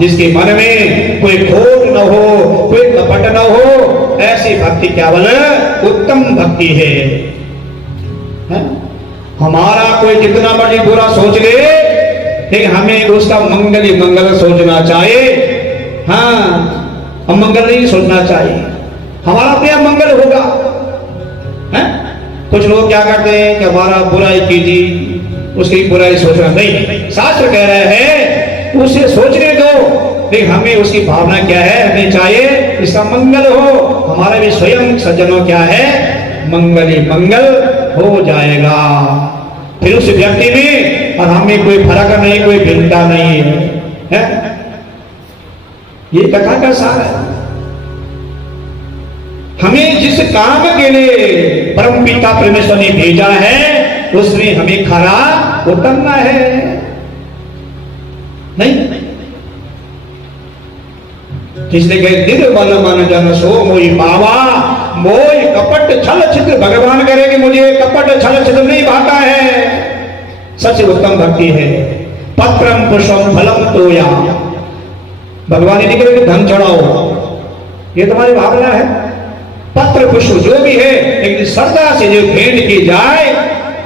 जिसके मन में कोई खोट न हो, कोई कपट न हो, ऐसी भक्ति केवल उत्तम भक्ति है। हैं? हमारा कोई जितना बड़ी बुरा सोच ले, लेकिन हमें उसका मंगल ही मंगल सोचना चाहिए। हाँ, हम मंगल नहीं सोचना चाहिए, हमारा अपने मंगल होगा। हैं? कुछ लोग क्या करते हैं कि हमारा बुराई कीजिए, उसकी बुराई सोचना नहीं। शास्त्र कह रहे हैं उसे सोचने दो, लेकिन हमें उसकी भावना क्या है, हमें चाहिए इसका मंगल हो। हमारा भी स्वयं सज्जनों क्या है, मंगल ही मंगल हो जाएगा। फिर उस व्यक्ति में और हमें कोई फर्क नहीं, कोई भिन्नता नहीं है, है? ये कथा का सार है। हमें जिस काम के लिए परम पिता परमेश्वर ने भेजा है, उसमें हमें खरा उतरना है। नहीं, इसलिए कहे निर्मल मन जन सो मोहि पावा, मोह कपट छल छिद्र। भगवान करे कि मुझे कपट छल छिद्र नहीं भाता है। सबसे उत्तम भक्ति है पत्रम पुष्पम फलम तोया। भगवान ने निकले कि धन चढ़ाओ, ये तुम्हारी भावना है। पत्र पुष्प जो भी है, लेकिन श्रद्धा से जो भेंट की जाए,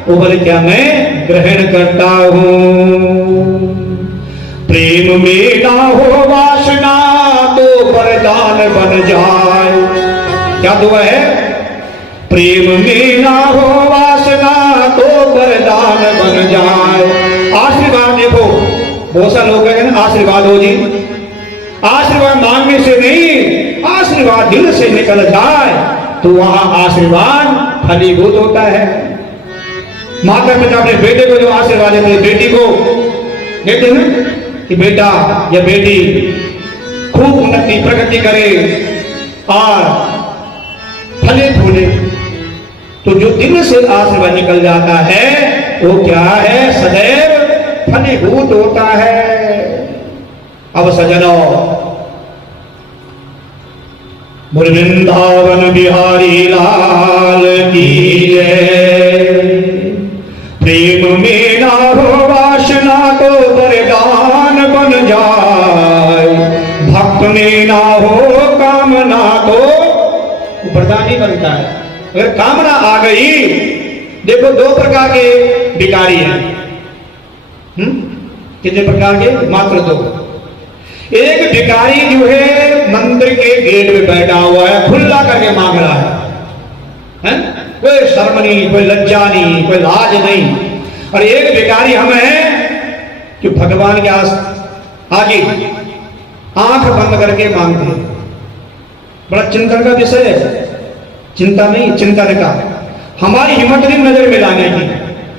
वो बोले क्या मैं ग्रहण करता हूं। प्रेम में ना हो वासना तो वरदान बन जाए। क्या दुआ है? प्रेम में ना हो वासना तो वरदान बन जाए। आशीर्वाद देखो, बहुत सारे लोग कहते हैं ना आशीर्वाद हो जी। आशीर्वाद मांगने से नहीं, आशीर्वाद दिल से निकल जाए तो वहां आशीर्वाद फलीभूत होता है। माता पिता अपने बेटे को जो आशीर्वाद देते हैं, बेटी को देते हैं कि बेटा या बेटी खूब उन्नति प्रगति करे और फले फूले, तो जो दिल से आशीर्वाद निकल जाता है वो क्या है, सदैव फलीभूत होता है। अब सजनों, बोल वृंदावन बिहारी लाल की जय। प्रेम में ना हो वासना तो वरदान बन जाए, भक्त में ना हो कामना तो वरदान ही बनता है। अगर कामना आ गई, देखो दो प्रकार के भिखारी हैं। कितने प्रकार के? मात्र दो। एक भिखारी जो है मंदिर के गेट में बैठा हुआ है, खुला करके मांग रहा है? कोई शर्म नहीं, कोई लज्जा नहीं, कोई लाज नहीं। और एक भिखारी हम हैं कि भगवान के आगे आंख बंद करके मांगते हैं। बड़ा चिंतन का विषय है। चिंता नहीं, चिंतन का। हमारी हिम्मत नहीं नजर में लाने की।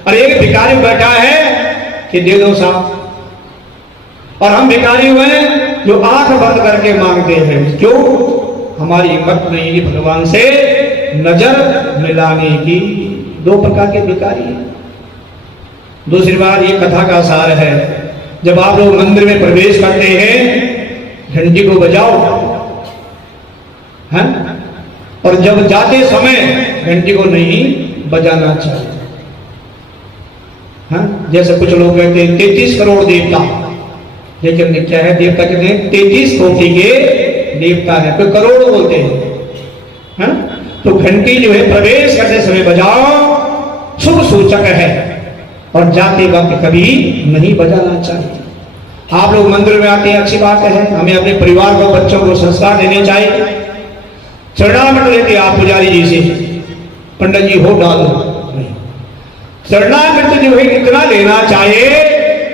और एक भिखारी बैठा है कि दे दो साहब, और हम भिखारी हुए जो आंख बंद करके मांगते हैं। क्यों? हमारी हिम्मत नहीं है भगवान से नजर मिलाने की। दो प्रकार के भिखारी हैं। दूसरी बात, ये कथा का सार है, जब आप लोग मंदिर में प्रवेश करते हैं, घंटी को बजाओ, हैं? और जब जाते समय घंटी को नहीं बजाना चाहिए। हाँ, जैसे कुछ लोग कहते हैं 33 करोड़ देवता, लेकिन क्या है देवता कहते हैं 33 कोटि के देवता है, कोई करोड़ बोलते हैं। हाँ? तो घंटी जो है प्रवेश करते समय बजाओ, शुभ सूचक है, और जाते वक्त कभी नहीं बजाना चाहिए। आप लोग मंदिर में आते हैं, अच्छी बात है, हमें अपने परिवार को, बच्चों को संस्कार देने चाहिए। चरणामृत लेते आप पुजारी जी से, पंडित जी हो डाल दो, चरणामृत जो है इतना लेना चाहिए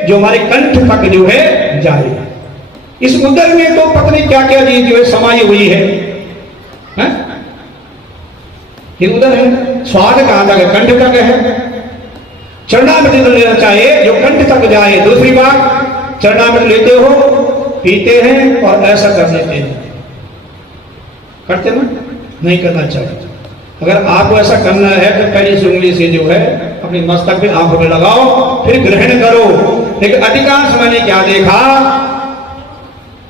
जो हमारे कंठ तक जो है जाए। इस उदर में तो पता नहीं क्या क्या चीज जो है समाई हुई है, ये उदर है, स्वाद कहां तक है, कंठ तक है। चरणामृत लेना चाहिए जो कंठ तक जाए। दूसरी बात, चरणामृत लेते हो, पीते हैं और ऐसा कर देते हैं, करते ना, नहीं करना चाहिए। अगर आपको ऐसा करना है तो पहली से उंगली से जो है अपनी मस्तक पे, आंखों में लगाओ, फिर ग्रहण करो। लेकिन अधिकांश मैंने क्या देखा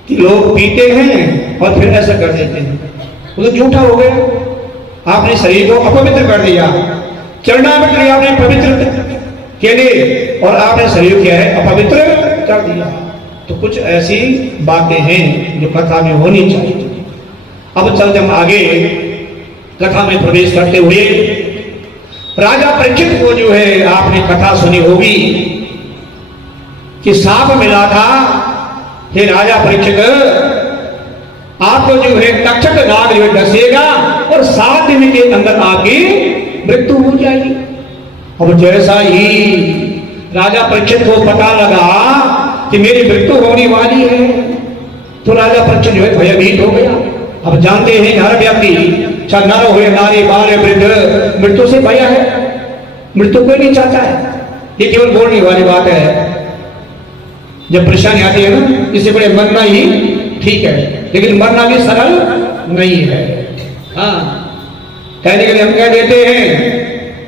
कि लोग पीते हैं और फिर ऐसा कर देते हैं, वो तो झूठा हो गया। आपने शरीर को अपवित्र कर दिया, चरणामृत लिया आपने पवित्र के लिए, और आपने शरीर क्या है अपवित्र कर दिया। तो कुछ ऐसी बातें हैं जो कथा में होनी चाहिए। अब चलते हम आगे कथा में प्रवेश करते हुए, राजा परीक्षित को जो है आपने कथा सुनी होगी कि सांप मिला था। हे राजा परीक्षित, आपको जो है तक्षक नाग जो है डसेगा और 7 दिन के अंदर आपकी मृत्यु हो जाएगी। अब जैसा ही राजा परीक्षित को पता लगा कि मेरी मृत्यु होने वाली है, तो राजा परीक्षित जो है भयभीत हो गया। अब जानते हैं हर व्यक्ति, चाहे नर हो, नारी, बाल, वृद्ध, मृत्यु से भय है, मृत्यु कोई नहीं चाहता है, ये केवल बोलने वाली बात है। जब परेशानी आती है ना, इससे बड़े मरना ही ठीक है, लेकिन मरना भी सरल नहीं है। हाँ, कहने के लिए हम कह देते हैं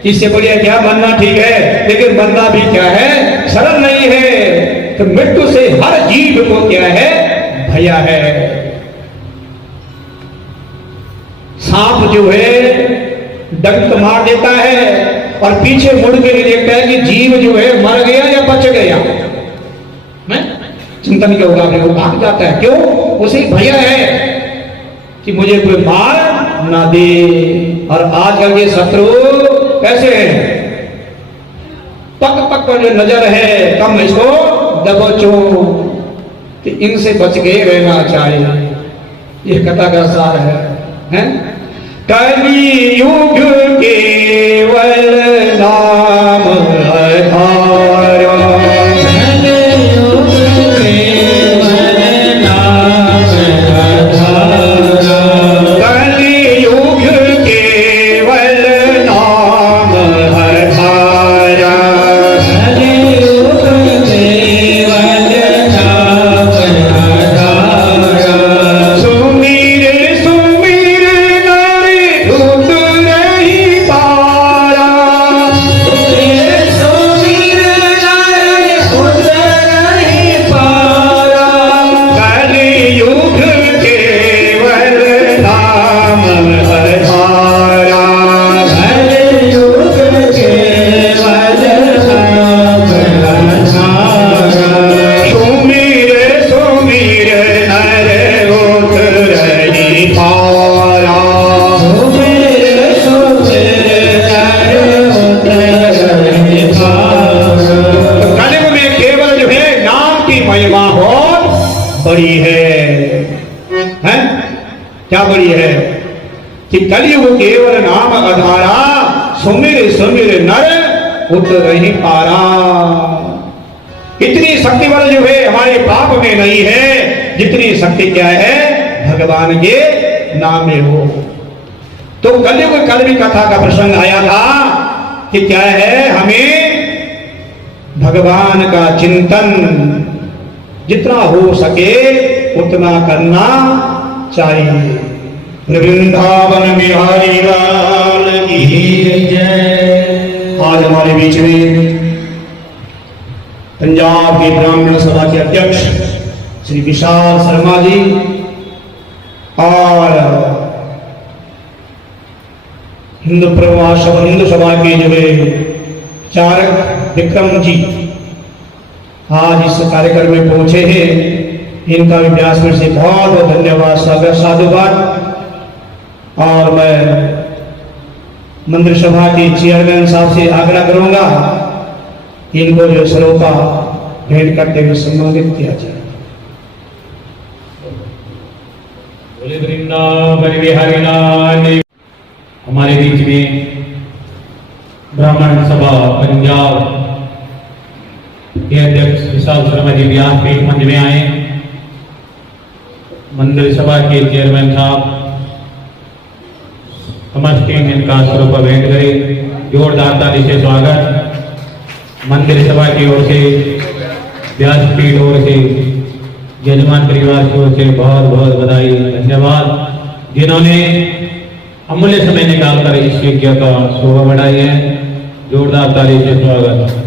इससे बढ़िया क्या मरना ठीक है, लेकिन मरना भी क्या है, सरल नहीं है। तो मृत्यु से हर जीव को क्या है, भय है। सांप जो है डंक मार देता है और पीछे मुड़ के नहीं देखता है कि जीव जो है मर गया या बच गया। चिंतन क्या होगा, वो भाग जाता है। क्यों? उसे भय है कि मुझे कोई मार ना दे। और आजकल के शत्रु कैसे हैं, पक पक पर जो नजर है, कम इसको दबोचो, कि इनसे बच के रहना चाहिए। ये कथा का सार है? कलियुग केवल नाम आधार, बड़ी है? क्या बड़ी है कि कलियुग केवल नाम आधारा, सुमिर सुमिर नर उतरहि पारा। इतनी शक्ति बल जो है हमारे पाप में नहीं है, जितनी शक्ति क्या है भगवान के नाम में हो। तो कल भी कथा का प्रसंग आया था कि क्या है, हमें भगवान का चिंतन जितना हो सके उतना करना चाहिए। वृंदावन बिहारी लाल की जय। आज हमारे बीच में पंजाब के ब्राह्मण सभा के अध्यक्ष श्री विशाल शर्मा जी और हिंदू सभा के जो है चारक विक्रम जी आज इस कार्यक्रम में पहुंचे हैं। इनका भी व्यासपीठ से बहुत बहुत धन्यवाद, स्वागत, साधुवाद। और मैं मंदिर सभा के चेयरमैन साहब से आग्रह करूंगा इनको जो सरोपा भेंट करते हुए सम्मानित किया जाए। बोले वृंदावन बिहारी लाल। हमारे बीच में ब्राह्मण सभा पंजाब के अध्यक्ष विशाल शर्मा जी व्यासपीठ मंच में आए। मंदिर सभा के चेयरमैन साहब समस्त टीम इनका स्वरूप भेंट करे। जोरदार ताली से स्वागत। मंदिर सभा की ओर से, व्यासपीठ ओर से, यजमान परिवार की ओर से बहुत बहुत बधाई, धन्यवाद जिन्होंने अमूल्य समय निकालकर इस यज्ञ का शोभा बढ़ाई है। जोरदार ताली से स्वागत।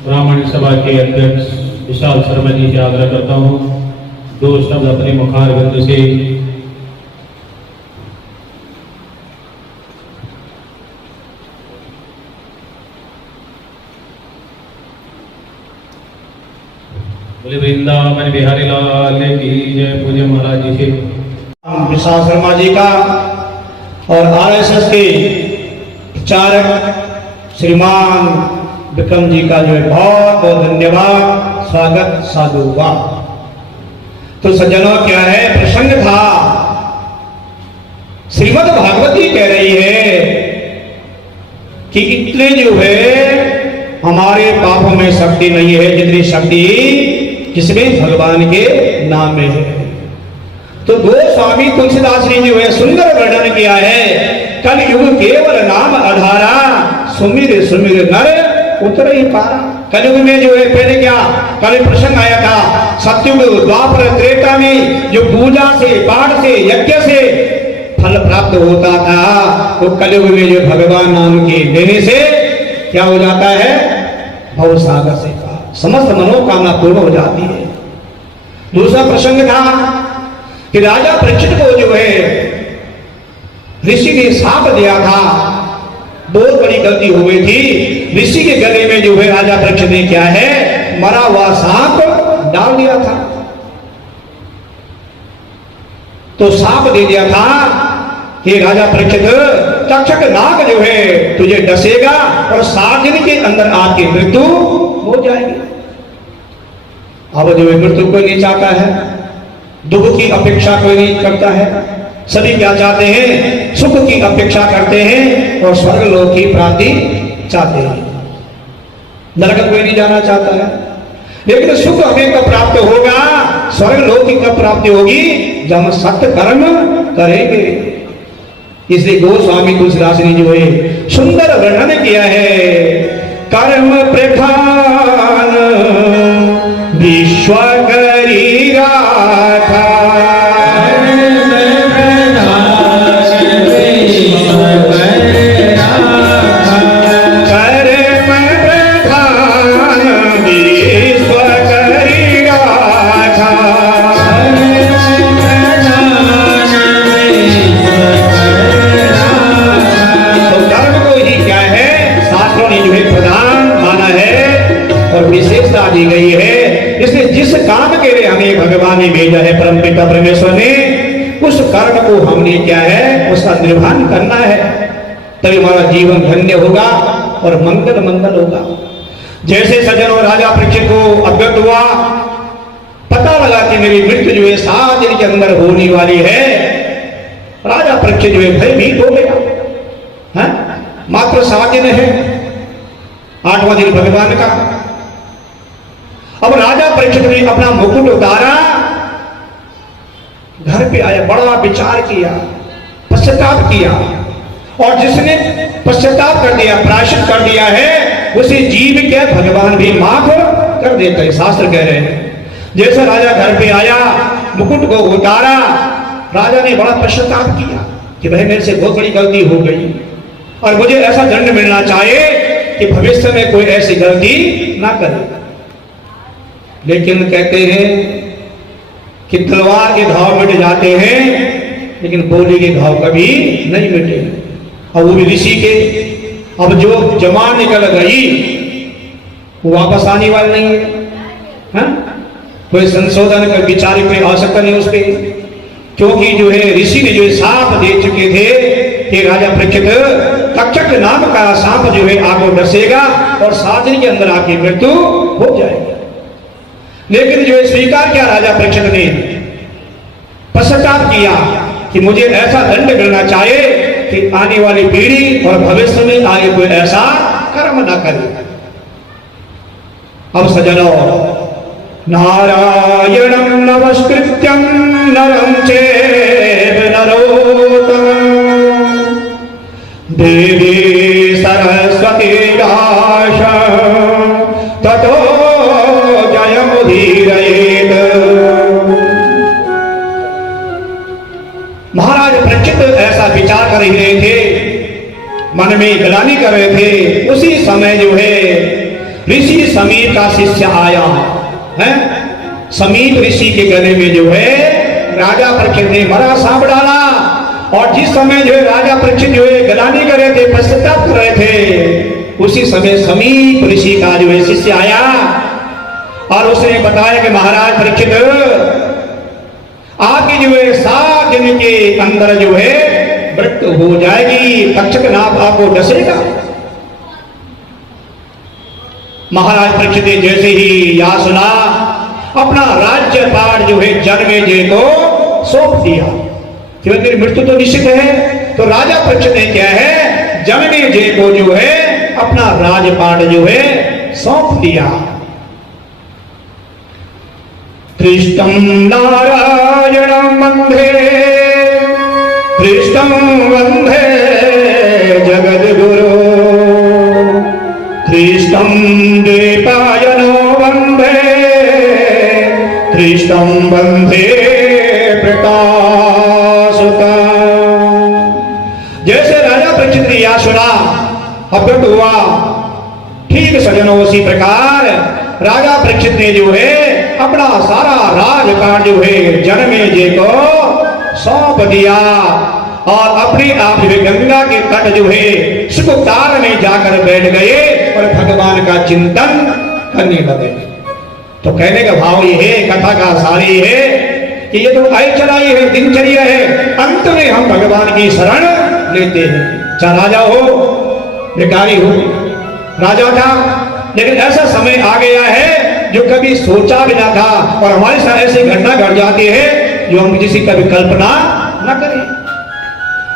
ब्राह्मण सभा के अध्यक्ष विशाल शर्मा जी से आग्रह करता हूँ दो शब्द अपने मुखार बिंदु से बोले वृंदावन बिहारी लाल की जय। पूज्य महाराज जी से विशाल शर्मा जी का और आरएसएस के प्रचारक श्रीमान विक्रम जी का जो है बहुत बहुत धन्यवाद, स्वागत, साधुवाद। तो सज्जनों क्या है प्रसंग था, श्रीमद् भागवती कह रही है कि इतने जो है हमारे पापों में शक्ति नहीं है जितनी शक्ति किसमें, भगवान के नाम में है। तो गोस्वामी तुलसीदास ने जो है सुंदर वर्णन किया है, कल युग केवल नाम आधारा, सुमिर सुमिर नर उतर ही पारा। कलयुग में जो है पहले क्या कल प्रसंग आया था, सत्युग द्वापर त्रेता में जो पूजा से, पाठ से, यज्ञ से फल प्राप्त होता था, तो कलयुग में जो भगवान नाम के देने से क्या हो जाता है, भव सागर से पार, समस्त मनोकामना पूर्ण हो जाती है। दूसरा प्रसंग था कि राजा परीक्षित को जो है ऋषि ने साप दिया था, बहुत बड़ी गलती हो गई थी। ऋषि के गले में जो है राजा परीक्षित ने क्या है, मरा हुआ सांप डाल दिया था। तो सांप दे दिया था कि राजा परीक्षित तक्षक नाग जो है तुझे डसेगा और 7 दिन के अंदर आपकी मृत्यु हो जाएगी। अब जो है मृत्यु कोई नहीं चाहता है, दुख की अपेक्षा कोई नहीं करता है। सभी क्या चाहते हैं, सुख की अपेक्षा करते हैं और स्वर्ग लोक की प्राप्ति चाहते हैं। नरक कोई नहीं जाना चाहता है, लेकिन सुख हमें कब प्राप्त होगा, स्वर्ग लोक की कब प्राप्ति होगी, जब हम सत्य कर्म करेंगे। इसलिए गोस्वामी तुलसीदास ने जो है सुंदर वर्णन किया है, कर्म प्रधान विश्व करी राखा, दी गई है। इसलिए जिस काम के लिए हमें भगवान ने भेजा है, परमपिता परमेश्वर ने, उस कर्म को हमने क्या है, उसका निर्वहन करना है, तभी हमारा जीवन धन्य होगा और मंगल मंगल होगा। जैसे सज्जन और राजा परीक्षित को अवगत हुआ, पता लगा कि मेरी मृत्यु जो है 7 दिन के अंदर होने वाली है, राजा परीक्षित जो है भयभीत हो गया। मात्र 7 दिन है, 8वां दिन भगवान का। अब राजा परीक्षित ने अपना मुकुट उतारा, घर पे आया, बड़ा विचार किया, पश्चाताप किया, और जिसने पश्चाताप कर दिया, प्रायश्चित कर दिया है, उसे जीव के भगवान भी माफ कर देते हैं, शास्त्र कह रहे हैं। जैसे राजा घर पे आया, मुकुट को उतारा, राजा ने बड़ा पश्चाताप किया कि भाई मेरे से बहुत बड़ी गलती हो गई और मुझे ऐसा दंड मिलना चाहिए कि भविष्य में कोई ऐसी गलती ना करे। लेकिन कहते हैं कि तलवार के घाव मिट जाते हैं लेकिन बोली के घाव कभी नहीं मिटे। और वो भी ऋषि के, अब जो जमान निकल गई वो वापस आने वाली नहीं है, हा? कोई संशोधन का विचार कोई आवश्यकता नहीं उस पर, क्योंकि जो है ऋषि ने जो सांप दे चुके थे कि राजा परीक्षित तक्षक नाम का सांप जो है आपको डसेगा और 7 दिन के अंदर आपकी मृत्यु हो जाएगी। लेकिन जो है स्वीकार किया राजा परीक्षित ने, पश्चाताप किया कि मुझे ऐसा दंड मिलना चाहिए कि आने वाली पीढ़ी और भविष्य में आगे कोई ऐसा कर्म न करे। अब सजनो, नारायणं नमस्कृत्यं नरं चैव नरोत्तमं देवी सरस्वती ततो जयमुदीरयेत्। महाराज परीक्षित ऐसा विचार कर ही रहे थे, मन में ग्लानि कर रहे थे। उसी समय जो है ऋषि समीप का शिष्य आया है। समीप ऋषि के गले में जो है राजा परीक्षित ने मरा सांप डाला और जिस समय जो है राजा परीक्षित जो है ग्लानि कर रहे थे, पश्चाताप कर रहे थे, उसी समय समीप ऋषि का जो है शिष्य आया और उसने बताया कि महाराज परीक्षित आपकी जो है 7 दिन के अंदर जो है मृत्यु हो जाएगी, तक्षक नाग आपको डसेगा। महाराज परीक्षित ने जैसे ही यह सुना अपना राज्यपाठ जो है जन्मेजय को सौंप दिया, क्योंकि मेरी मृत्यु तो निश्चित है। तो राजा परीक्षित ने क्या है जन्मेजय को जो है अपना राजपाट जो है सौंप दिया। कृष्णं नारायणं वन्दे कृष्णं वन्दे जगद्गुरो कृष्णं द्वैपायनो वन्दे कृष्णं वन्दे प्रकाशुतं। जैसे राजा परीक्षित ने यह सुना अवगत हुआ, ठीक सजनों उसी प्रकार राजा परीक्षित ने जो है अपना सारा राजकाज जो है जन्मेजय को सौंप दिया और अपने आप जो है गंगा के तट जो है सुखतार में जाकर बैठ गए और भगवान का चिंतन करने लगे। तो कहने का भाव ये है, कथा का सार ये है कि ये तो आई चलाई है, दिनचर्या है, अंत में हम भगवान की शरण लेते हैं। चाहे राजा हो भिखारी हो, राजा था लेकिन ऐसा समय आ गया है जो कभी सोचा भी ना था और हमारे साथ ऐसी घटना घट जाती है जो हम किसी का भी कल्पना न करें।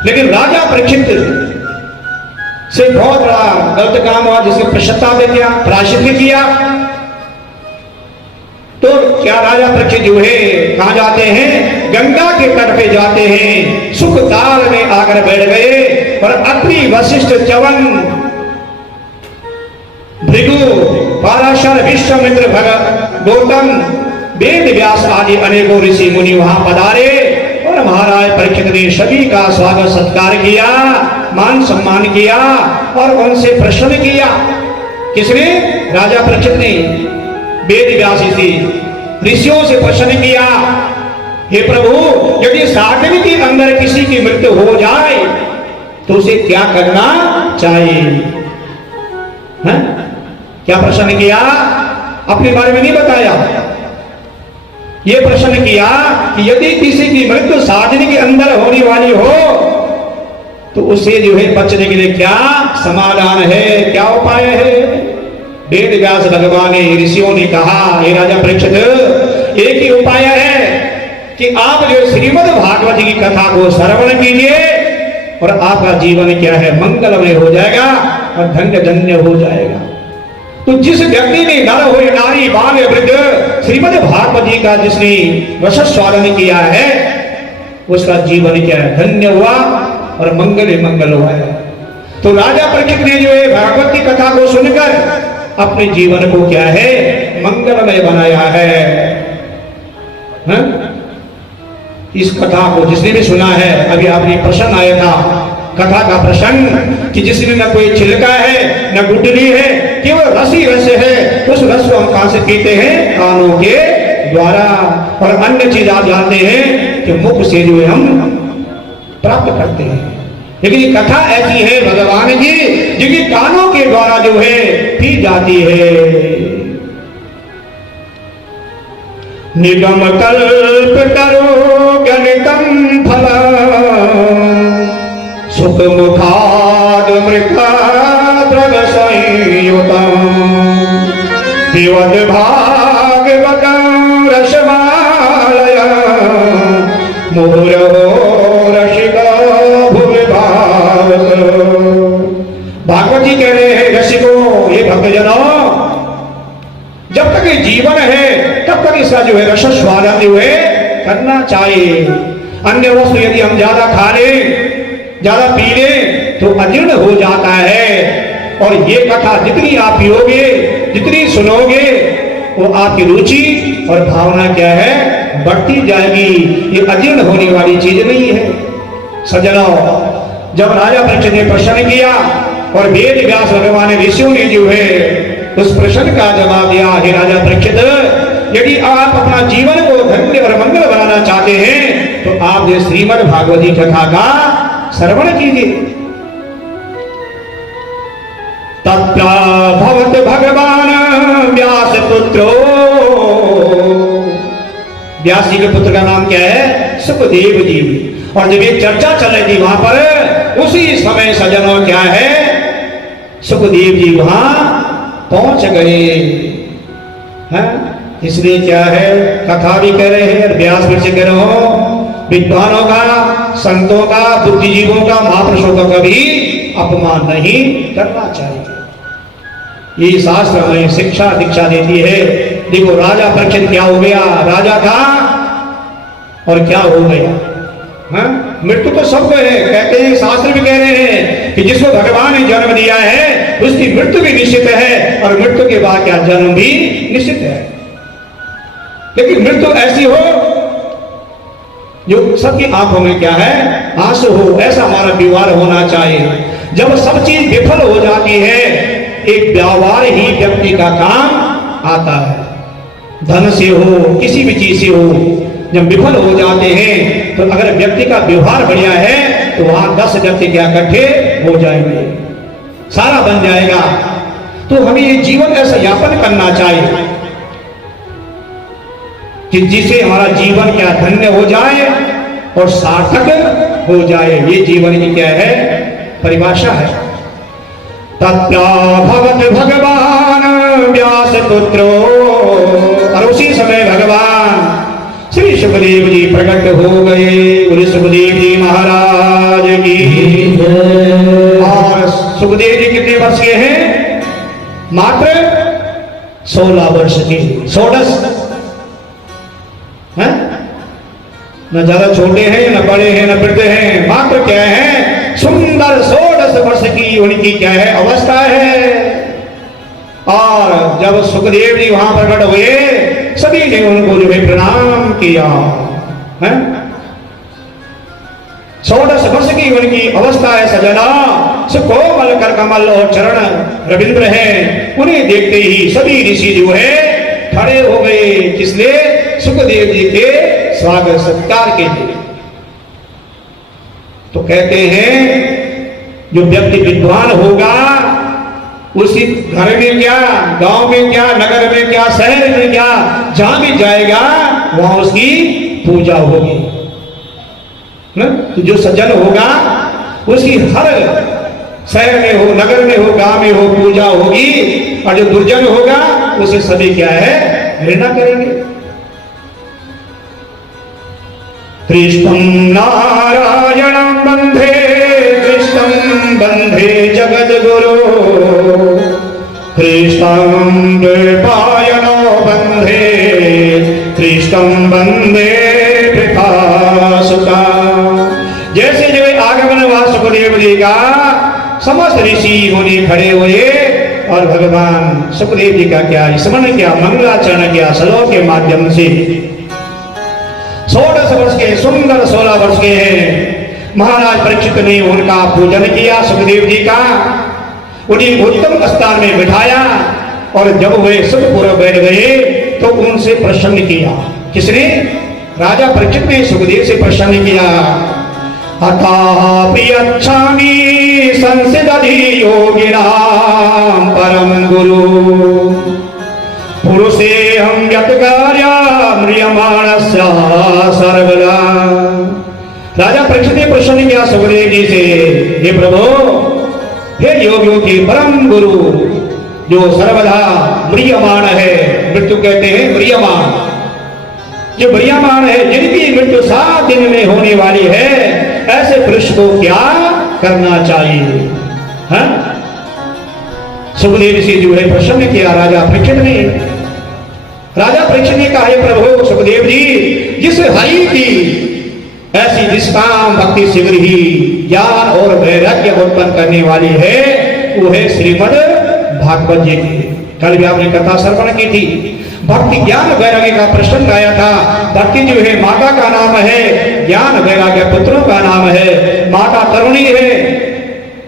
लेकिन राजा परीक्षित से बहुत बड़ा गलत काम हुआ जिसके पश्चाताप किया, प्रायश्चित किया। तो क्या राजा परीक्षित जो है कहां जाते हैं, गंगा के तट पे जाते हैं, सुख ताल में आकर बैठ गए और अपनी वशिष्ठ च्यवन भृगु पाराशर विश्वामित्र भगत गौतम वेद व्यास आदि अनेकों ऋषि मुनि वहां पधारे और महाराज परीक्षित ने सभी का स्वागत सत्कार किया, मान सम्मान किया और उनसे प्रश्न किया। किसने? राजा परीक्षित ने वेद व्यास ऋषियों से प्रश्न किया, हे प्रभु यदि 7 दिन के अंदर किसी की मृत्यु हो जाए तो उसे क्या करना चाहिए? है? क्या प्रश्न किया? अपने बारे में नहीं बताया, यह प्रश्न किया कि यदि किसी की मृत्यु 7 दिन के अंदर होने वाली हो तो उसे जो है बचने के लिए क्या समाधान है, क्या उपाय है? वेद व्यास भगवान ने ऋषियों ने कहा, हे राजा परीक्षित एक ही उपाय है कि आप जो श्रीमद् भागवत की कथा को श्रवण कीजिए और आपका जीवन क्या है मंगलमय हो जाएगा और धन्य धन्य हो जाएगा। तो जिस व्यक्ति ने नर हो नारी बाल वृद्ध श्रीमद् भागवत जी का जिसने रसस्वादन किया है उसका जीवन क्या है धन्य हुआ और मंगल ही मंगल हुआ है। तो राजा परीक्षित ने जो है भागवत की कथा को सुनकर अपने जीवन को क्या है मंगलमय बनाया है। इस कथा को जिसने भी सुना है, अभी आपने प्रश्न आया था कथा का प्रसंग कि जिसमें न कोई छिलका है न गुठली है, केवल रस ही रस है, उस रस को हम कहां से पीते हैं? कानों के द्वारा। और अन्य चीज आप जानते हैं कि मुख से जो है हम प्राप्त करते हैं, लेकिन ये कथा ऐसी है भगवान जी जिनकी कानों के द्वारा जो है पी जाती है। निगम कल्प तरो गणितम फल सुख मुखाद मृता द्रग संयुतम दिवद भागवत रसमालय मुहुरो रसिका भूमि भावत। भागवत जी कह रहे हैं रसिकों, ये भक्तजनों, जब तक ये जीवन है तब तक इसका जो है रस स्वादन जो है करना चाहिए। अन्य वस्तु यदि हम ज्यादा खा लें, ज्यादा पी लें तो अजीर्ण हो जाता है। और ये कथा जितनी आप पियोगे, जितनी सुनोगे, वो आपकी रुचि और भावना क्या है? बढ़ती जाएगी। ये अजीर्ण होने वाली चीज नहीं है। सज्जनों, जब राजा परीक्षित ने प्रश्न किया और वेद व्यास भगवान ऋषियों ने जो है उस प्रश्न का जवाब दिया, हे राजा परीक्षित, यदि आप अपना जीवन को धन्य और मंगल बनाना चाहते हैं तो आप ये श्रीमद् भागवती कथा का श्रवण कीजिए। तत्र भवत भगवान व्यास पुत्रो, व्यास जी के पुत्र का नाम क्या है? सुखदेव जी। और जब ये चर्चा चल रही थी वहां पर, उसी समय सज्जनों क्या है? सुखदेव जी वहां पहुंच गए हैं। इसलिए क्या है, कथा भी कह रहे हैं, व्यास भी कह रहे हो, विद्वानों का, संतों का, बुद्धिजीवों का, महापुरुषों का कभी अपमान नहीं करना चाहिए। ये शास्त्र हमें शिक्षा दीक्षा देती है। देखो राजा परीक्षित क्या हो गया, राजा था और क्या हो गया। मृत्यु तो सबको है, कहते हैं, शास्त्र भी कह रहे हैं कि जिसको भगवान ने जन्म दिया है उसकी मृत्यु भी निश्चित है, और मृत्यु के बाद क्या जन्म भी निश्चित है। लेकिन मृत्यु ऐसी हो जो सबकी आंखों में क्या है? आंसू हो। ऐसा हमारा व्यवहार होना चाहिए। जब सब चीज विफल हो जाती है, एक व्यवहार ही व्यक्ति का काम आता है। धन से हो, किसी भी चीज से हो, जब विफल हो जाते हैं तो अगर व्यक्ति का व्यवहार बढ़िया है तो वहां 10 व्यक्ति क्या इकट्ठे हो जाएंगे, सारा बन जाएगा। तो हमें ये जीवन ऐसा यापन करना चाहिए कि जिससे हमारा जीवन क्या धन्य हो जाए और सार्थक हो जाए। ये जीवन की क्या है? परिभाषा है। तत्र भवत भगवान व्यास पुत्रो, और उसी समय भगवान श्री सुखदेव जी प्रकट हो गए। बोले सुखदेव जी महाराज की। और सुखदेव जी कितने वर्ष के हैं? मात्र 16 वर्ष के। 16 न ज्यादा छोटे हैं न बड़े हैं न वृद्ध हैं, मात्र क्या है? सुंदर 16 वर्ष की उनकी क्या है? अवस्था है। और जब सुखदेव जी वहां प्रकट हुए, सभी ने उनको जो है प्रणाम किया है। 16 वर्ष की उनकी अवस्था है सजना। सुकोमल कर कमल और चरण रविंद्र है। उन्हें देखते ही सभी ऋषि जो है खड़े हो गए। किसलिए? सुखदेव जी के स्वागत सत्कार के लिए। तो कहते हैं जो व्यक्ति विद्वान होगा उसी घर में क्या, गांव में क्या, नगर में क्या, शहर में क्या, जहां भी जाएगा वहां उसकी पूजा होगी। तो जो सज्जन होगा उसकी हर शहर में हो, नगर में हो, गांव में हो, पूजा होगी। और जो दुर्जन होगा उसे सभी क्या है? घृणा करेंगे। कृष्णं नारायणं वन्दे, कृष्णं वन्दे जगद्गुरो, कृष्णं द्वैपायनो वन्दे, कृष्णं वन्दे वृथासुता। जैसे जो आगमन हुआ सुखदेव जी का, समस्त ऋषि मुनि खड़े हुए और भगवान सुखदेव जी का क्या स्मरण किया, मंगलाचरण किया श्लोक के माध्यम से। 16 वर्ष के सुंदर 16 वर्ष के हैं। महाराज परीक्षित ने उनका पूजन किया, सुखदेव जी का, उन्हें उत्तम स्थान में बिठाया और जब वे सुखपूर्वक बैठ गए तो उनसे प्रसन्न किया। किसने? राजा परीक्षित ने सुखदेव से प्रसन्न किया। अतः प्रियच्छामि संसिदधि योगिनां परम गुरु पुरुषे हम यत कार्य म्रियमाणस्य सर्वदा। राजा परीक्षित ने प्रश्न किया सुखदेव जी से, हे प्रभु, हे योगियों के परम गुरु जो सर्वदा म्रियमाण है, मृत्यु कहते हैं म्रियमाण, जो म्रियमाण है, जिनकी मृत्यु 7 दिन में होने वाली है, ऐसे पुरुष को क्या करना चाहिए? हाँ? सुखदेव से जो है प्रश्न किया राजा परीक्षित ने। राजा परीक्षित ने कहा, हे प्रभु सुखदेव जी, जिस हरि की ऐसी निष्काम भक्ति शीघ्र ही ज्ञान और वैराग्य उत्पन्न करने वाली है, वो है श्रीमद् भागवत जी की। कल भी आपने कथा श्रवण की थी। भक्ति ज्ञान वैराग्य का प्रश्न आया था। भक्ति जो है माता का नाम है, ज्ञान वैराग्य पुत्रों का नाम है। माता तरुणी है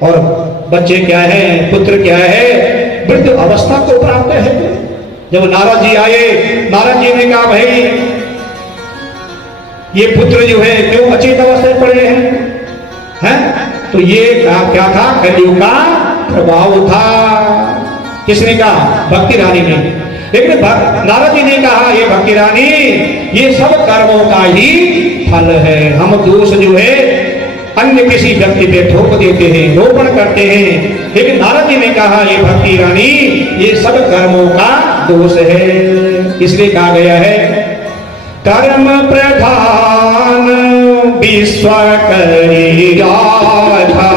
और बच्चे क्या है, पुत्र क्या है, वृद्ध अवस्था को प्राप्त है। जब नारद जी आए, नारद जी ने कहा, भाई ये पुत्र जो है क्यों अचेत अवस्था में पड़े हैं? तो ये क्या था? कलयुग का प्रभाव था। किसने कहा? भक्ति रानी ने। लेकिन नारद जी ने कहा, ये भक्ति रानी, ये सब कर्मों का ही फल है। हम दोष जो है अन्य किसी व्यक्ति पे थोप देते हैं, रोपण करते हैं, लेकिन नारद जी ने कहा, ये भक्ति रानी, ये सब कर्मों का दोष है। इसलिए कहा गया है, कर्म प्रधान विश्व करी राधा,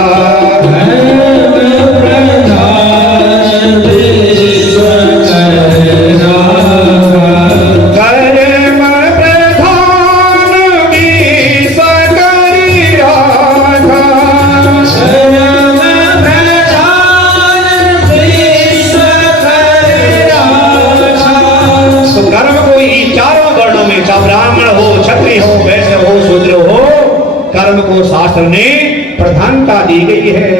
कर्म को शास्त्र ने प्रधानता दी गई है,